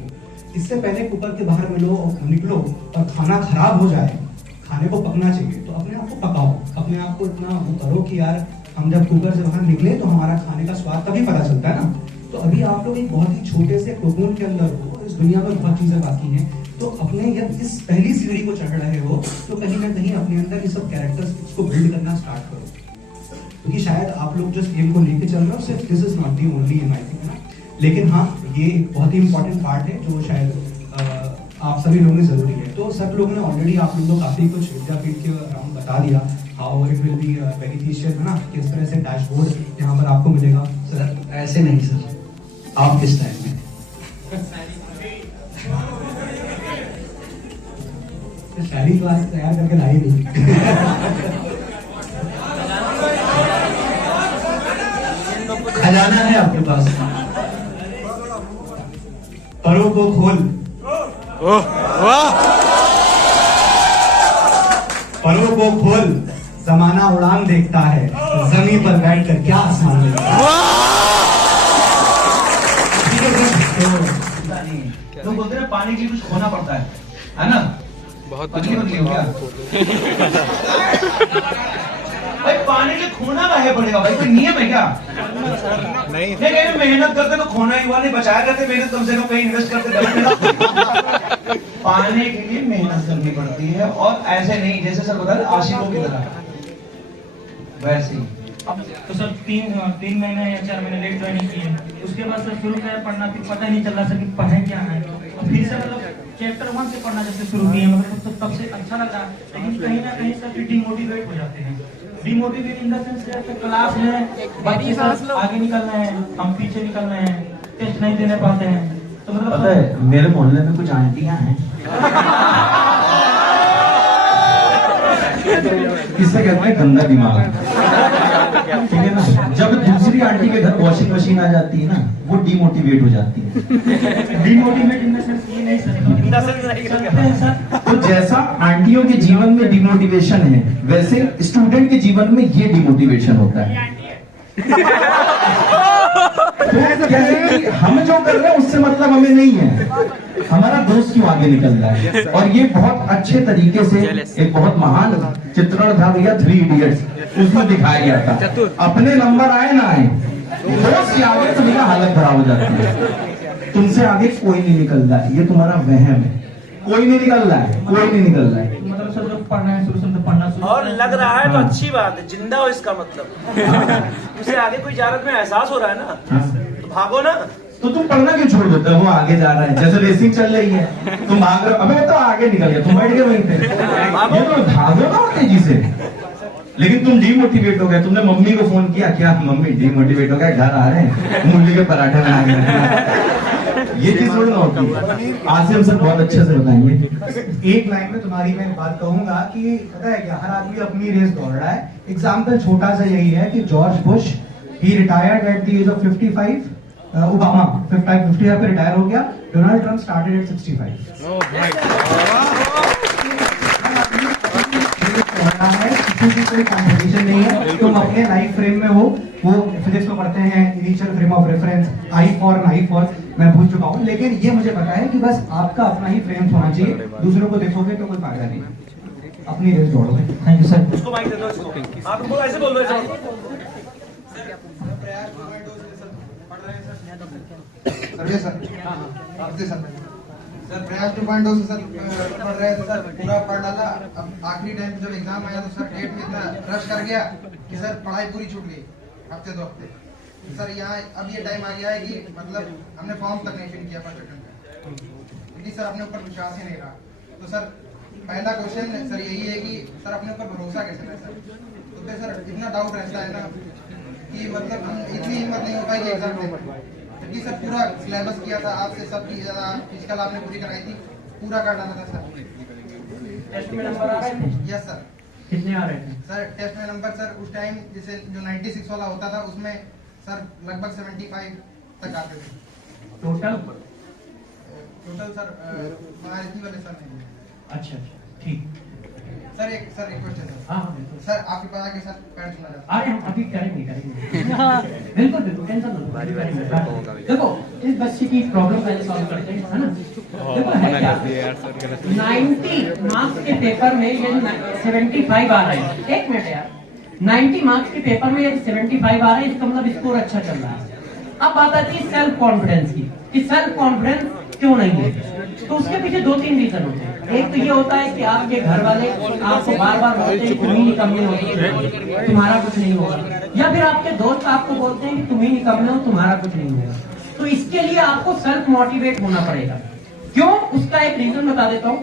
इससे पहले कुकर के बाहर मिलो और निकलो और खाना खराब हो जाए, खाने को पकना चाहिए, तो अपने आप को पकाओ, अपने आप को इतना वो करो कि यार हम जब कुकर से बाहर निकले तो हमारा खाने का स्वाद तभी पता चलता है ना। तो अभी आप लोग एक बहुत ही छोटे से कोकून के अंदर हो, इस दुनिया में बहुत चीजें बाकी हैं, तो अपने जब इस पहली सीढ़ी को चढ़ रहे हो तो कहीं ना कहीं अपने अंदर ये सब कैरेक्टर्स को बिल्ड करना स्टार्ट करो, क्योंकि शायद आप लोग जिस एम को लेके चल रहे हो सिर्फ this is not the only aim, I think, है ना। लेकिन हाँ, ये एक बहुत ही इंपॉर्टेंट पार्ट है जो शायद आप सभी लोगों में जरूरी है। तो सब लोगों ने ऑलरेडी आप लोगों को काफी कुछ विद्यापीठ के अराउंड बता दिया, how it will be beneficial, है ना, किस तरह से डैशबोर्ड यहाँ पर आपको मिलेगा। सर ऐसे नहीं सर, आप किस टाइम में शादी क्लास तैयार करके लाई नहीं। खजाना है आपके पास, परों को खोल, परों को खोल, जमाना उड़ान देखता है, जमीन पर बैठकर क्या आसमान देखता है। लोग बोलते हैं पानी की कुछ खोना पड़ता है ना, बहुत कुछ हो क्या भाई, पानी के खोना काहे पड़ेगा भाई, कोई नियम है क्या? नहीं, मेहनत करते तो खोना ही हुआ, नहीं बचाया करते मेहनत, कम से कम कहीं इन्वेस्ट करते। पाने के लिए मेहनत करनी पड़ती है, और ऐसे नहीं जैसे सर बता रहे आशिकों की तरह, वैसे ही। तो सर तीन महीने या 4 महीने लेट ज्वाइनिंग किए, उसके बाद सर शुरू किया पढ़ना, फिर पता नहीं चल रहा सर कि पढ़े क्या है, और फिर से मतलब चैप्टर 1 से पढ़ना जब से शुरू किए, मतलब तो तब से अच्छा लग रहा है, लेकिन कहीं ना कहीं सर फिर डिमोटिवेट हो जाते हैं। Demotivate in the sense class में बच्चे सर आगे निकल रहे हैं, हम पीछे निकल रहे हैं, टेस्ट नहीं देने पाते हैं, तो मतलब पता है मेरे मोहल्ले में कुछ आंटियां हैं, किससे कहते हैं गंदा दिमाग, ठीक है ना। जब दूसरी आंटी के घर वॉशिंग मशीन आ जाती है ना, वो डिमोटिवेट हो जाती है। डिमोटिवेट इन द सेंस ये नहीं सर, तो जैसा आंटियों के जीवन में डिमोटिवेशन है, वैसे स्टूडेंट के जीवन में ये डिमोटिवेशन होता है। तो क्या है कि हम जो कर रहे हैं उससे मतलब हमें नहीं है, हमारा दोस्त क्यों आगे निकल रहा है। और ये बहुत अच्छे तरीके से एक बहुत महान चित्रण था भैया, 3 इडियट्स, उसमें दिखाया गया था। अपने नंबर आए ना आए, दोस्त के आगे तो मेरा हालत खराब हो जाती है। तुमसे आगे कोई नहीं निकल रहा है, ये तुम्हारा वहम है, कोई नहीं निकल रहा है, कोई नहीं निकल रहा है। मतलब सर जब पढ़ना है शुरू से तो पढ़ना शुरू, और लग रहा है तो अच्छी बात है, जिंदा हो इसका मतलब, उसे आगे कोई जा रहा है, एहसास हो रहा है ना, तो भागो ना। तो तुम पढ़ना क्यों छोड़ देते हो? वो आगे जा रहा है, जैसे रेसिंग चल रही है, तुम भाग रहे हो, अबे तो आगे निकल गया, तुम बैठ गए वहीं पे, ये तो भागो ना तेजी से। लेकिन तुम डिमोटिवेट हो गए, तुमने मम्मी को फोन किया, क्या मम्मी डिमोटिवेट हो गए, घर आ रहे हैं, मूली के पराठे बना गए, ये चीज थोड़ी ना होती है। आसिम सर बहुत अच्छे से बताएंगे। एक लाइन में तुम्हारी मैं बात कहूंगा कि पता है क्या, हर आदमी अपनी रेस दौड़ रहा है। एग्जाम्पल छोटा सा यही है कि जॉर्ज बुश ही retired at the age of 55, Obama 55 पे रिटायर हो गया, डोनाल्ड ट्रम्प स्टार्टेड एट 65। किसी की कोई कॉम्पिटिशन नहीं है, तुम अपने लाइफ फ्रेम में हो, वो फिजिक्स में पढ़ते हैं initial frame of reference, I for मैं भूल चुका हूँ, लेकिन ये मुझे पता है कि बस आपका अपना ही फ्रेम होना चाहिए, दूसरों को देखोगे तो कोई फायदा नहीं, अपनी रेस दौड़ोगे। Thank you sir. उसको माइक दे दो, इसको आप उनको ऐसे बोल दो, सर प्रयास 2.2 से सर पढ़ रहे थे सर, पूरा पढ़ डाला। अब आखिरी टाइम पे जब एग्जाम आया तो सर डेट में इतना रश कर गया कि सर पढ़ाई पूरी छूट गई, हफ्ते 2 हफ्ते। सर यहाँ अब ये टाइम आ गया है कि मतलब हमने फॉर्म तक नहीं फिल किया फर्स्ट अटेम्प्ट में, क्योंकि सर अपने ऊपर विश्वास ही नहीं रहा। तो सर पहला क्वेश्चन सर यही है कि सर अपने ऊपर भरोसा कैसे रहे सर? तो सर इतना डाउट रहता है ना कि मतलब हम इतनी हिम्मत नहीं हो पाई कि एग्जाम दे पाए, क्योंकि सर पूरा सिलेबस किया था आपसे, सबकी फिजिकल आपने पूरी कराई थी, पूरा कर डाला था सर। टेस्ट में नंबर आ रहे थे? Yes sir. कितने आ रहे थे? सर टेस्ट में नंबर सर उस टाइम जैसे जो 96 वाला होता था उसमें सर लगभग 75 तक आते थे टोटल सर। इतनी वाले सर नहीं। अच्छा ठीक। सर एक क्वेश्चन है हाँ सर, आपके पास आके सर पैड सुना जाता अरे हम अभी करेंगे बिल्कुल टेंशन मत लो। देखो इस बच्चे की प्रॉब्लम पहले सॉल्व करते हैं, है ना? देखो है क्या 90 मार्क्स के पेपर में ये 75 आ रहे हैं। एक मिनट यार, 90 मार्क्स के पेपर में ये 75 आ रहे हैं, इसका मतलब स्कोर अच्छा चल रहा है। अब बात आती है सेल्फ कॉन्फिडेंस की, कि सेल्फ कॉन्फिडेंस क्यों नहीं है? तो उसके पीछे 2-3 रीजन होते हैं। एक तो ये होता है कि आपके घर वाले आपको बार बार बोलते हैं तुम ही निकम्मे हो, तुम्हारा कुछ नहीं होगा, या फिर आपके दोस्त आपको बोलते हैं कि तुम ही निकम्मे हो, तुम्हारा कुछ नहीं होगा। तो इसके लिए आपको सेल्फ मोटिवेट होना पड़ेगा। क्यों? उसका एक रीजन बता देता हूँ।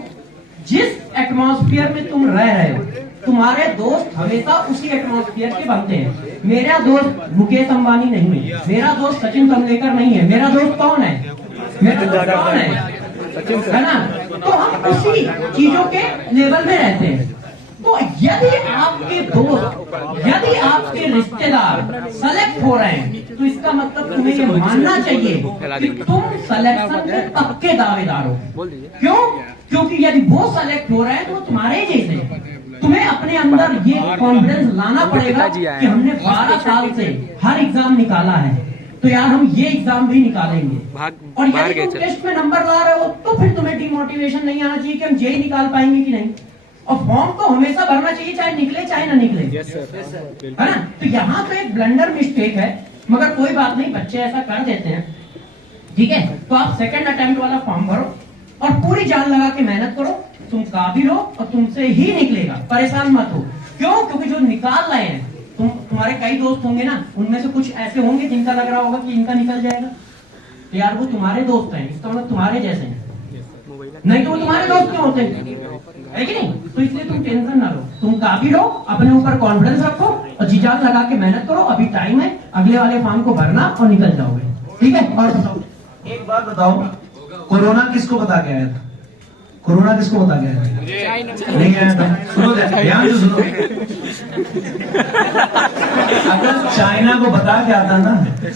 जिस एटमॉस्फेयर में तुम रह रहे हो, तुम्हारे दोस्त हमेशा उसी एटमॉस्फेयर के बनते हैं। मेरा दोस्त मुकेश अंबानी नहीं है, मेरा दोस्त सचिन तेंदुलकर नहीं है, मेरा दोस्त कौन है? मेरा दोस्त कौन है ना? तो हम उसी चीजों के लेवल में रहते हैं। तो यदि आपके दोस्त, यदि आपके रिश्तेदार सेलेक्ट हो रहे हैं, तो इसका मतलब तुम्हें ये मानना चाहिए कि तुम सिलेक्शन के पक्के दावेदार हो। क्यों? क्योंकि यदि वो सेलेक्ट हो रहे हैं तो तुम्हारे जैसे तुम्हें अपने अंदर ये कॉन्फिडेंस लाना पड़ेगा कि हमने 12 साल से हर एग्जाम निकाला है, तो यार हम ये एग्जाम भी निकालेंगे। और यदि तुम टेस्ट में नंबर ला रहे हो तो फिर तुम्हें डिमोटिवेशन नहीं आना चाहिए कि हम जेई निकाल पाएंगे कि नहीं। और फॉर्म तो हमेशा भरना चाहिए, चाहे निकले चाहे ना निकले, है ना? तो यहाँ तो एक ब्लंडर मिस्टेक है, मगर कोई बात नहीं, बच्चे ऐसा कर देते हैं, ठीक है? तो आप सेकंड अटेम्प्ट वाला फॉर्म भरो और पूरी जान लगा के मेहनत करो, तुम काबिल हो और तुमसे ही निकलेगा, परेशान मत हो। क्यों? क्योंकि जो निकाल रहे हैं तुम्हारे कई दोस्त होंगे ना, उनमें से कुछ ऐसे होंगे जिनका लग रहा होगा कि इनका निकल जाएगा, तो यार वो तुम्हारे दोस्त हैं, इसका मतलब तुम्हारे जैसे हैं, नहीं तो वो तुम्हारे दोस्त क्यों होते हैं, है कि नहीं? तो इसलिए तुम टेंशन ना लो, तुम काबिल हो, अपने ऊपर कॉन्फिडेंस रखो और जी जान लगा के मेहनत करो। अभी टाइम है, अगले वाले फॉर्म को भरना और निकल जाओगे, ठीक है? और बताओ, एक बात बताओ, कोरोना किसको बता के आया था? कोरोना किसको बता गया? नहीं आया था। सुनो ध्यान से सुनो, अगर चाइना को बता के आता ना तो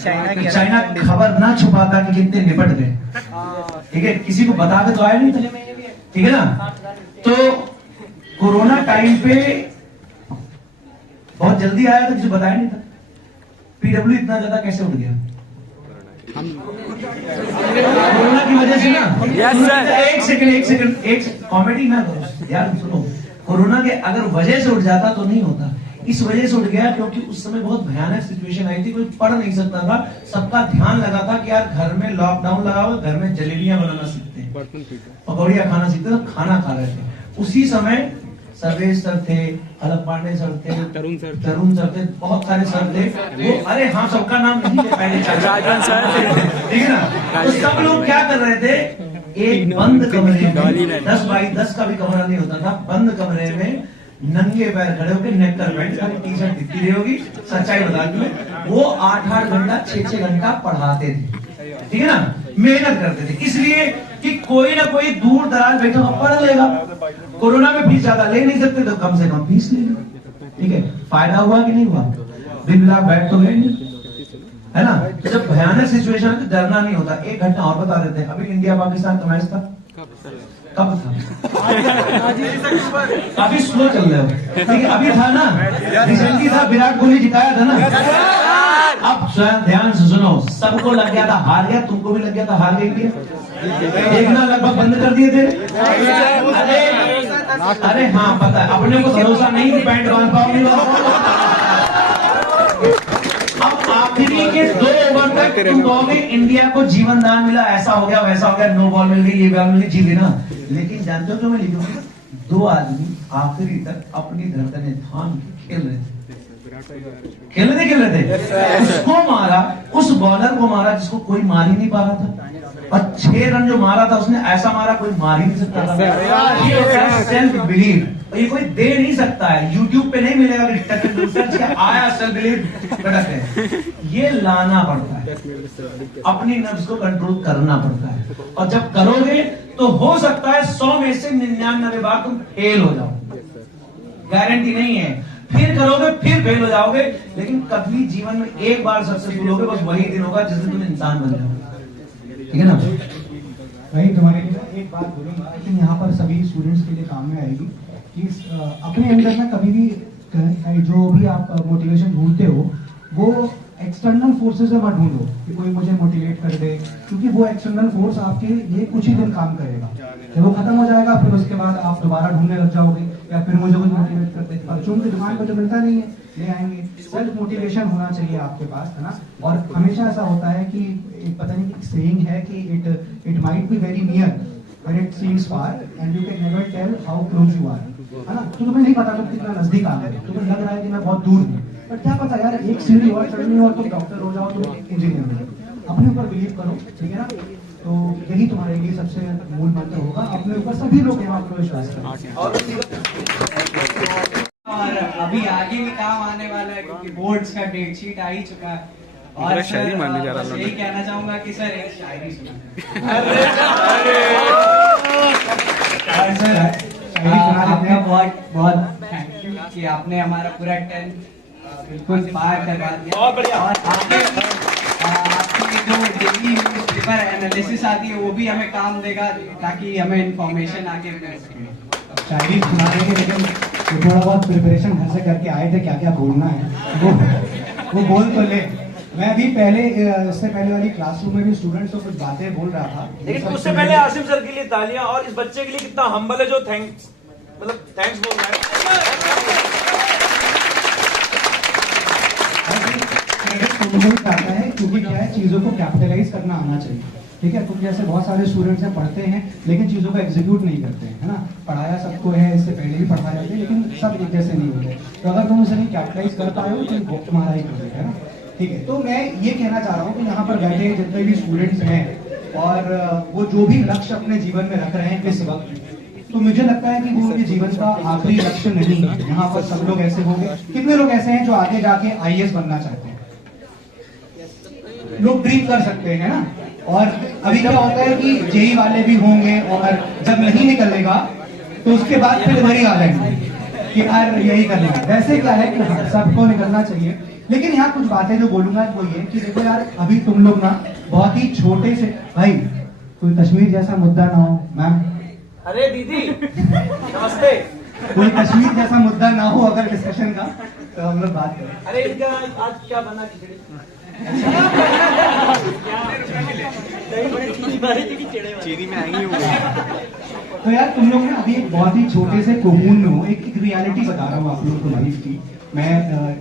चाइना खबर ना छुपाता कि कितने निपट गए, ठीक है? किसी को बता के तो आया नहीं था, ठीक है ना? तो कोरोना टाइम पे बहुत जल्दी आया था, किसी बताया नहीं था। पीडब्ल्यू इतना ज्यादा कैसे उठ गया? कोरोना की वजह से ना। एक सेकंड कॉमेडी ना करो यार, सुनो। कोरोना के अगर वजह से उठ जाता तो नहीं होता, इस वजह से उठ गया क्योंकि उस समय बहुत भयानक सिचुएशन आई थी, कोई पढ़ नहीं सकता था, सबका ध्यान लगा था कि यार घर में लॉकडाउन लगा हुआ, घर में जलेबियां बनाना सीखते हैं, पकौड़ियां खाना सीखते थे, खाना खा रहे थे। उसी समय सर्वेश सर थे, अलग पांडे सर थे, तरुण सर थे, बहुत सारे सर थे वो। अरे हाँ, सबका नाम नहीं ले पाएंगे, राजवन सर, ठीक है ना? तो सब लोग क्या कर रहे थे, एक बंद कमरे में 10 बाई 10 का भी कमरा नहीं होता था, बंद कमरे में नंगे पैर खड़े होकर नेकर पैंट खाली टी-शर्ट दिखती रही होगी, सच्चाई बता दी, वो 8-8 घंटा 6-6 घंटा पढ़ाते थे, ठीक है ना? मेहनत करते थे, इसलिए कि कोई ना कोई दूर दराज बैठा पढ़ लेगा। कोरोना में फीस ज्यादा ले नहीं सकते तो कम से कम फीस ले लो, ठीक है? फायदा हुआ कि नहीं हुआ? बिल लाख बैठ तो गए नहीं, है ना? तो जब भयानक सिचुएशन है तो डरना नहीं होता। एक घटना और बता देते हैं, अभी इंडिया पाकिस्तान का मैच था, कब था? काफी स्लो चल रहे हो, ठीक है? अभी था ना, रिसेंटली था, विराट कोहली जिताया था ना। अब स्वयं ध्यान से सुनो, सबको लग गया था हार गया, तुमको भी लग गया था हार गई, देखना लगभग बंद कर दिए थे। अरे हाँ पता है, अपने को भरोसा नहीं कि पैंट बांध पाओ नहीं। अब आखिरी के 2 ओवर तक तुम कहोगे इंडिया को जीवन दान मिला, ऐसा हो गया वैसा हो गया, नो बॉल मिल गई, ये बॉल मिल गई, जीत ना। लेकिन जानते हो क्यों मैं लिखूंगा? 2 आदमी आखिरी तक अपनी धड़कनें थाम के खेल रहे थे, खेल रहे थे। उसको मारा, उस बॉलर को मारा जिसको कोई मार ही नहीं पा रहा था, और 6 रन जो मारा था उसने ऐसा मारा कोई मार ही नहीं सकता था। ये होता है सेल्फ बिलीव, ये कोई दे नहीं सकता है। यूट्यूब पे नहीं मिलेगा रिसर्च के आया सेल्फ बिलीव प्रोडक्ट है, ये लाना पड़ता है, अपनी नफ्स को कंट्रोल करना पड़ता है। और जब करोगे तो हो सकता है 100 में से 99 बार तुम फेल हो जाओ, गारंटी नहीं है। फिर करोगे फिर फेल हो जाओगे, लेकिन कभी जीवन में एक बार सक्सेसफुल होगे, बस वही दिन होगा जिस दिन तुम इंसान बन जाओगे, ठीक है ना भाई? तुम्हारे लिए एक बात बोलूंगा, लेकिन यहाँ पर सभी स्टूडेंट्स के लिए काम में आएगी कि अपने अंदर में कभी भी जो भी आप मोटिवेशन ढूंढते हो वो एक्सटर्नल फोर्सेस से मत ढूंढो कि कोई मुझे मोटिवेट कर दे, क्योंकि वो एक्सटर्नल फोर्स आपके लिए कुछ ही दिन काम करेगा, जब वो खत्म हो जाएगा फिर उसके बाद आप दोबारा ढूंढने लग जाओगे, या फिर मुझे कुछ मोटिवेट कर दे। परचून की दुकान पर तो मिलता नहीं है, ले आएंगे। सेल्फ मोटिवेशन होना चाहिए आपके पास, है ना? और हमेशा ऐसा होता है कि एक पता नहीं सेइंग है कि it might be very near when it seems far and you can never tell how close you are, है ना? तो तुम्हें नहीं पता तुम कितना नजदीक आ गए, तुम्हें लग रहा है कि मैं बहुत दूर हूँ, बट क्या पता यार, एक सीढ़ी और चढ़नी और तुम डॉक्टर हो जाओ, तुम इंजीनियर हो जाओ। अपने ऊपर बिलीव करो, ठीक है ना? तो यही तुम्हारे लिए सबसे मूल मंत्र होगा, अपने ऊपर सभी लोग यहाँ पर विश्वास करें। और अभी आगे भी काम आने वाला है, क्योंकि बोर्ड्स का डेट शीट आ ही चुका है। और शायरी मानने जा रहा सर यही कहना चाहूंगा कि सर एक शायरी सुना। और सर आपका बहुत बहुत थैंक यू कि आपने हमारा पूरा 10 बिल्कुल पार करवा दिया। बहुत बढ़िया। और आपकी जो डेली न्यूज़पेपर एनालिसिस आती है वो भी हमें काम देगा, ताकि हमें इंफॉर्मेशन आगे मिल सके। शायरी सुना देंगे, लेकिन थोड़ा बहुत प्रिपरेशन घर से करके आए थे, क्या क्या बोलना है वो बोल तो ले। मैं भी इससे पहले वाली क्लासरूम में भी स्टूडेंट्स को कुछ बातें बोल रहा था, लेकिन उससे पहले आसिम सर के लिए तालियां, और इस बच्चे के लिए कितना हम्बल है जो थैंक्स बोल रहा है। तुमको भी चाहता है, क्योंकि क्या है, चीजों को कैपिटलाइज करना आना चाहिए, ठीक है? तुम जैसे बहुत सारे स्टूडेंट्स हैं, पढ़ते हैं लेकिन चीजों को एग्जीक्यूट नहीं करते हैं, है ना? पढ़ाया सबको है, इससे पहले भी पढ़ाया जाते हैं, लेकिन सब एक जैसे नहीं होते। तो अगर तुम उसे नहीं कैपिटलाइज कर पाए हो तो तुम्हारा ही प्रोजेक्ट है ना, ठीक है? तो मैं ये कहना चाह रहा हूँ कि यहाँ पर बैठे जितने भी स्टूडेंट्स हैं और वो जो भी लक्ष्य अपने जीवन में रख रहे हैं इस वक्त, तो मुझे लगता है कि वो उनके जीवन का आखिरी लक्ष्य नहीं है। यहाँ पर सब लोग ऐसे होंगे, कितने लोग ऐसे हैं जो आगे जाके IAS बनना चाहते हैं? लोग ड्रीम कर सकते हैं ना। और अभी क्या होता है कि जेई वाले भी होंगे, और जब नहीं निकलेगा तो उसके बाद फिर वही आ जाएंगे कि यार यही करना है। वैसे क्या है कि सबको निकलना चाहिए, लेकिन यहाँ कुछ बातें जो बोलूंगा वो ये कि देखो यार, अभी तुम लोग ना बहुत ही छोटे से, भाई कोई कश्मीर जैसा मुद्दा ना हो मैम। अरे दीदी नमस्ते। कोई कश्मीर जैसा मुद्दा ना हो अगर डिस्कशन का, तो हम लोग बात करें। अरे इनका आज क्या बना खिचड़ी? चीनी में आई हूँ। तो यार तुम लोग ना अभी एक बहुत ही छोटे से कोकून में हो। एक रियलिटी बता रहा हूँ आप लोगों को लाइफ की। मैं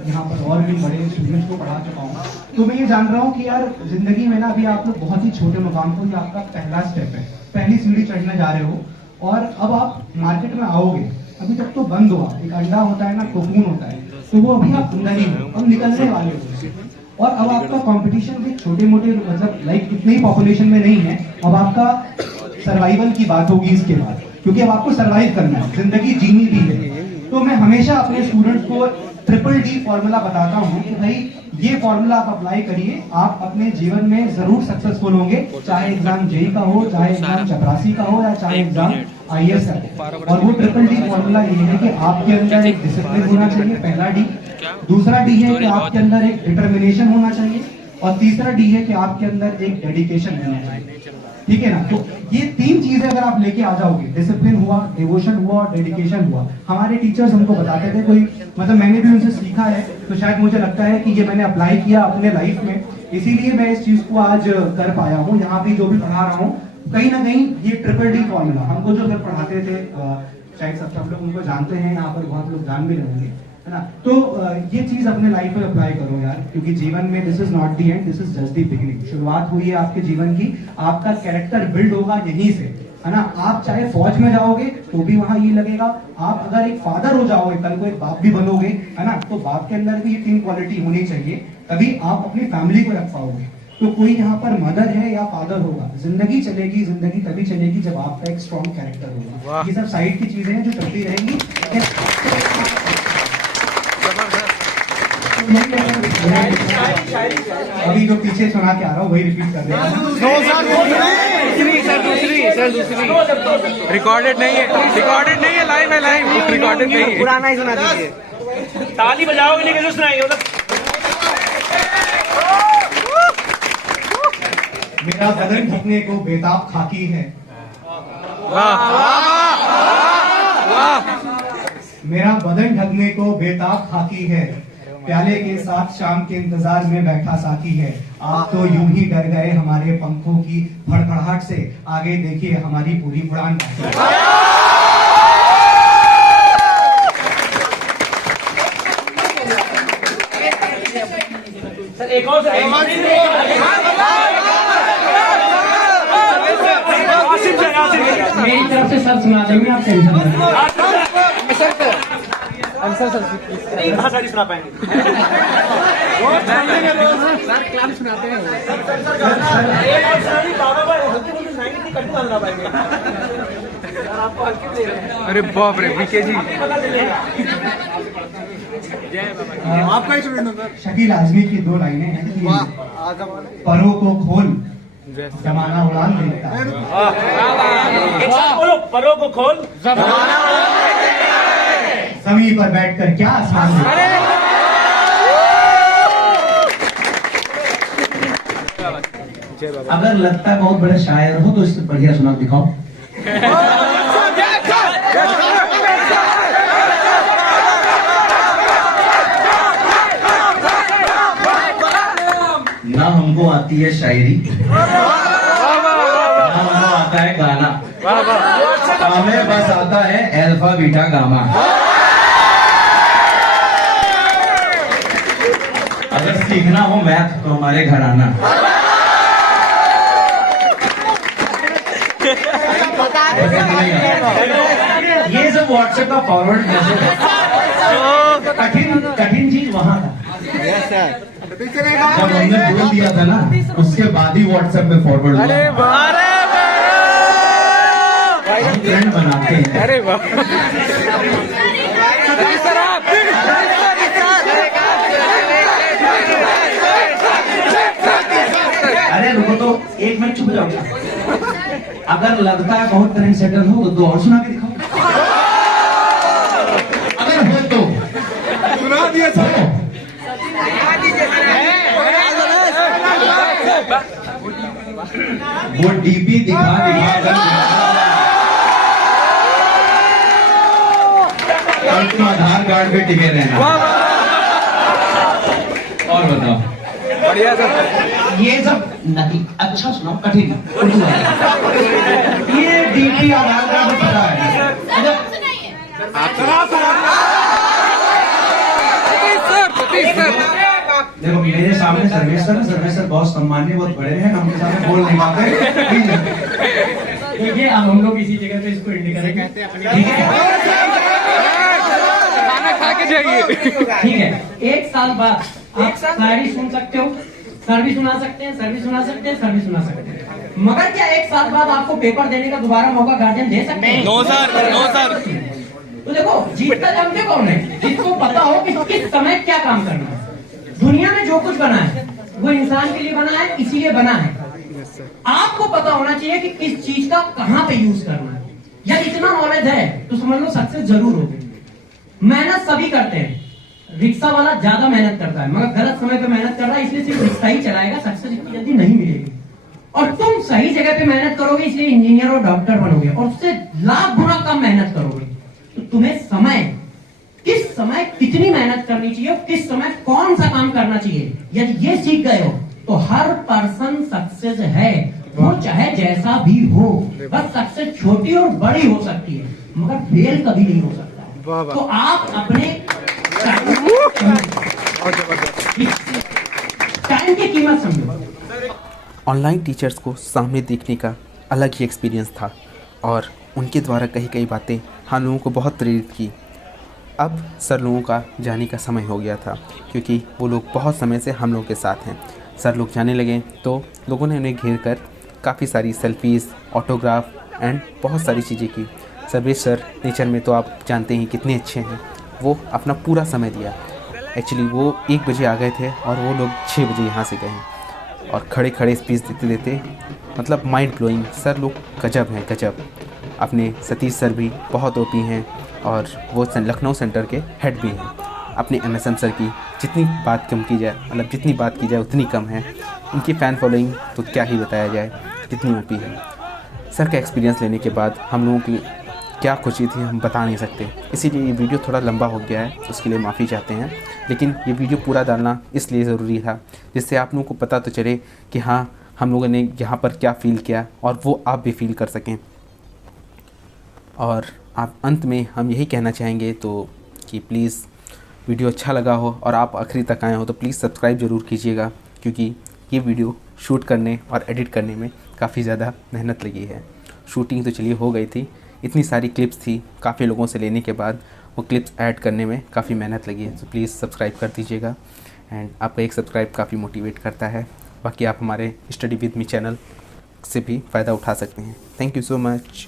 यहाँ पर और भी बड़े स्टूडेंट्स को पढ़ा चुका हूँ, तो मैं ये जान रहा हूँ कि यार जिंदगी में ना अभी आप लोग बहुत ही छोटे मुकाम पर, ये आपका पहला स्टेप है, पहली सीढ़ी चढ़ने जा रहे हो। और अब आप मार्केट में आओगे, अभी तक तो बंद हो, एक अंडा होता है ना, कोकून होता है, तो वो अभी आप अंदर ही हो, अब निकलने वाले हो। और अब आपका कंपटीशन भी छोटे मोटे मतलब लाइक इतनी ही पॉपुलेशन में नहीं है। अब आपका सर्वाइवल की बात होगी इसके बाद, क्योंकि अब आपको सर्वाइव करना है, जिंदगी जीनी भी है। तो मैं हमेशा अपने स्टूडेंट्स को DDD फॉर्मूला बताता हूँ कि भाई ये फॉर्मूला आप अप्लाई करिए, आप अपने जीवन में जरूर सक्सेसफुल होंगे, चाहे एग्जाम जेई का हो, चाहे एग्जाम चपरासी का हो, या चाहे एग्जाम IAS का हो। और वो DDD फॉर्मूला ये है कि आपके अंदर एक डिसिप्लिन होना चाहिए, पहला D। दूसरा D है कि आपके अंदर एक डिटर्मिनेशन होना चाहिए, और तीसरा D है कि आपके अंदर एक डेडिकेशन होना चाहिए, ठीक है ना। तो ये तीन चीजें अगर आप लेके आ जाओगे, डिसिप्लिन हुआ, डिवोशन हुआ और डेडिकेशन हुआ। हमारे टीचर्स हमको बताते थे, कोई मतलब मैंने भी उनसे सीखा है, तो शायद मुझे लगता है कि ये मैंने अप्लाई किया अपने लाइफ में, इसीलिए मैं इस चीज को आज कर पाया हूँ। यहाँ भी जो भी पढ़ा रहा हूँ, कहीं ना कहीं ये DDD फॉर्मूला हमको जो सर पढ़ाते थे, शायद सब लोग उनको जानते हैं, यहाँ पर बहुत लोग जान भी रहेंगे, है ना। तो ये चीज अपने लाइफ में अप्लाई करो यार, क्योंकि जीवन में this is not the end, this is just the beginning. शुरुआत हुई है आपके जीवन की, आपका कैरेक्टर बिल्ड होगा यहीं से, है ना। आप चाहे फौज में जाओगे तो भी वहां ये लगेगा, आप अगर एक फादर हो जाओगे, कल को एक बाप भी बनोगे, है ना, तो बाप के अंदर भी ये 3 क्वालिटी होनी चाहिए, तभी आप अपनी फैमिली को रख पाओगे। तो कोई यहाँ पर मदर है या फादर होगा, जिंदगी चलेगी, जिंदगी तभी चलेगी जब आपका एक स्ट्रॉन्ग कैरेक्टर होगा। ये सब साइड की चीजें हैं जो चलती रहेंगी। अभी जो पीछे सुना के आ रहा हूँ वही रिपीट कर रहे दूसरी रिकॉर्डेड नहीं है, लाइव है, रिकॉर्डेड नहीं है, पुराना ही सुना दीजिए। ताली बजाओगे नहीं, कैसे सुनाएंगे? मतलब मेरा बदन ढकने को बेताब खाकी है, मेरा बदन ढकने को बेताब खाकी है, प्याले के साथ शाम के इंतजार में बैठा साथी है। आप तो यूं ही डर गए हमारे पंखों की फड़फड़ाहट से, आगे देखिए हमारी पूरी उड़ान। सर एक और मेरी तरफ से सब सुना देंगे, आप टेंशन मत लो। एक भाषा नहीं सुना पाएंगे। सुनाते हैं अरे बाप रे बीके जी, आपका ही स्टूडेंट होगा। शकील आजमी की 2 लाइनें हैं कि परों को खोल जमाना उड़ान देखता है। बोलो, परों को खोल जमीन पर बैठकर क्या आसमान अगर लगता है बहुत बड़े शायर हो तो इससे बढ़िया सुना दिखाओ। ना हमको आती है शायरी, ना हमको आता है गाना, हमें बस आता है अल्फा बीटा गामा। अगर सीखना हो मैथ तो हमारे घर आना। ये सब व्हाट्सएप का फॉरवर्ड मैसेज है। कठिन चीज वहां था जब हमने बोल दिया था ना, उसके बाद ही व्हाट्सएप में फॉरवर्ड हुआ। फ्रेंड बनाते हैं। अरे वाह, अरे रुको तो 1 मिनट चुप जाओ। अगर लगता है बहुत ट्रेंड सेटर हो तो 2 और सुना के दिखाओ। अगर हो तो सुना दिया सर। वो डीपी दिखा कर तुम आधार कार्ड पे टिके रहना। और बताओ, बढ़िया सर। ये सब नहीं, अच्छा सुनाओ, कठिन ये डीपी आधार कार्ड पे पता है। देखो मेरे सामने सर्वेश्वर बहुत सम्मान्य, बहुत बड़े हैं, हम उनके सामने बोल नहीं पाते। ठीक है, अब हम लोग इसी जगह पे इसको एंड करेंगे। खाना खा के जाइए। ठीक है, 1 साल बाद आप शायरी सुन सकते हो, सर भी सुना सकते हैं, सर भी सुना सकते हैं, सर भी सुना सकते हैं। मगर क्या 1 साल बाद आपको पेपर देने का दोबारा मौका गार्जियन दे सकते हैं? No sir, no sir. तो देखो, जीतता जानते कौन है? जिसको पता हो कि किस समय क्या काम करना है। दुनिया में जो कुछ बना है वो इंसान के लिए बना है, इसीलिए बना है। आपको पता होना चाहिए कि किस चीज का कहां पे यूज करना है। या इतना नॉलेज है तो समझ लो सक्सेस जरूर होगी। मेहनत सभी करते हैं, रिक्शा वाला ज्यादा मेहनत करता है मगर गलत समय पे मेहनत कर रहा है, इसलिए सिर्फ रिक्शा ही चलाएगा, सक्सेस इतनी जल्दी नहीं मिलेगी। और तुम सही जगह पे मेहनत करोगे इसलिए इंजीनियर और डॉक्टर बनोगे, और उससे लाख गुना कम मेहनत करोगे। तो तुम्हें समय, किस समय कितनी मेहनत करनी चाहिए, किस समय कौन सा काम करना चाहिए, यदि ये सीख गए हो तो हर पर्सन सक्सेस है, वो चाहे जैसा भी हो। बस सक्सेस छोटी और बड़ी हो सकती है मगर फेल कभी नहीं हो सकता। तो आप अपने टाइम की कीमत समझो। ऑनलाइन टीचर्स को सामने देखने का अलग ही एक्सपीरियंस था और उनके द्वारा कही कई बातें हम लोगों को बहुत प्रेरित की। अब सर लोगों का जाने का समय हो गया था क्योंकि वो लोग बहुत समय से हम लोगों के साथ हैं। सर लोग जाने लगे तो लोगों ने उन्हें घेर कर काफ़ी सारी सेल्फीज़, ऑटोग्राफ एंड बहुत सारी चीज़ें की। सर्वेश सर नेचर में तो आप जानते हैं कितने अच्छे हैं, वो अपना पूरा समय दिया। एक्चुअली वो 1 बजे आ गए थे और वो लोग 6 बजे यहाँ से गए और खड़े खड़े स्पीच देते देते मतलब माइंड ब्लोइंग। सर लोग गजब हैं, गजब। अपने सतीश सर भी बहुत ओपी हैं और वो लखनऊ सेंटर के हेड भी हैं। अपने MSM सर की जितनी बात कम की जाए, मतलब जितनी बात की जाए उतनी कम है। इनकी फ़ैन फॉलोइंग तो क्या ही बताया जाए, कितनी ओपी है। सर का एक्सपीरियंस लेने के बाद हम लोगों की क्या खुशी थी हम बता नहीं सकते। इसीलिए ये वीडियो थोड़ा लंबा हो गया है, उसके लिए माफ़ी चाहते हैं। लेकिन ये वीडियो पूरा डालना इसलिए ज़रूरी था जिससे आप लोगों को पता तो चले कि हाँ हम लोगों ने यहाँ पर क्या फ़ील किया और वो आप भी फील कर सकें। और आप अंत में हम यही कहना चाहेंगे तो कि प्लीज़ वीडियो अच्छा लगा हो और आप आखिरी तक आए हो तो प्लीज़ सब्सक्राइब ज़रूर कीजिएगा क्योंकि ये वीडियो शूट करने और एडिट करने में काफ़ी ज़्यादा मेहनत लगी है। शूटिंग तो चलिए हो गई थी, इतनी सारी क्लिप्स थी, काफ़ी लोगों से लेने के बाद वो क्लिप्स ऐड करने में काफ़ी मेहनत लगी है। तो प्लीज़ सब्सक्राइब कर दीजिएगा एंड आपका एक सब्सक्राइब काफ़ी मोटिवेट करता है। बाकी आप हमारे स्टडी विद मी चैनल से भी फ़ायदा उठा सकते हैं। Thank you so much.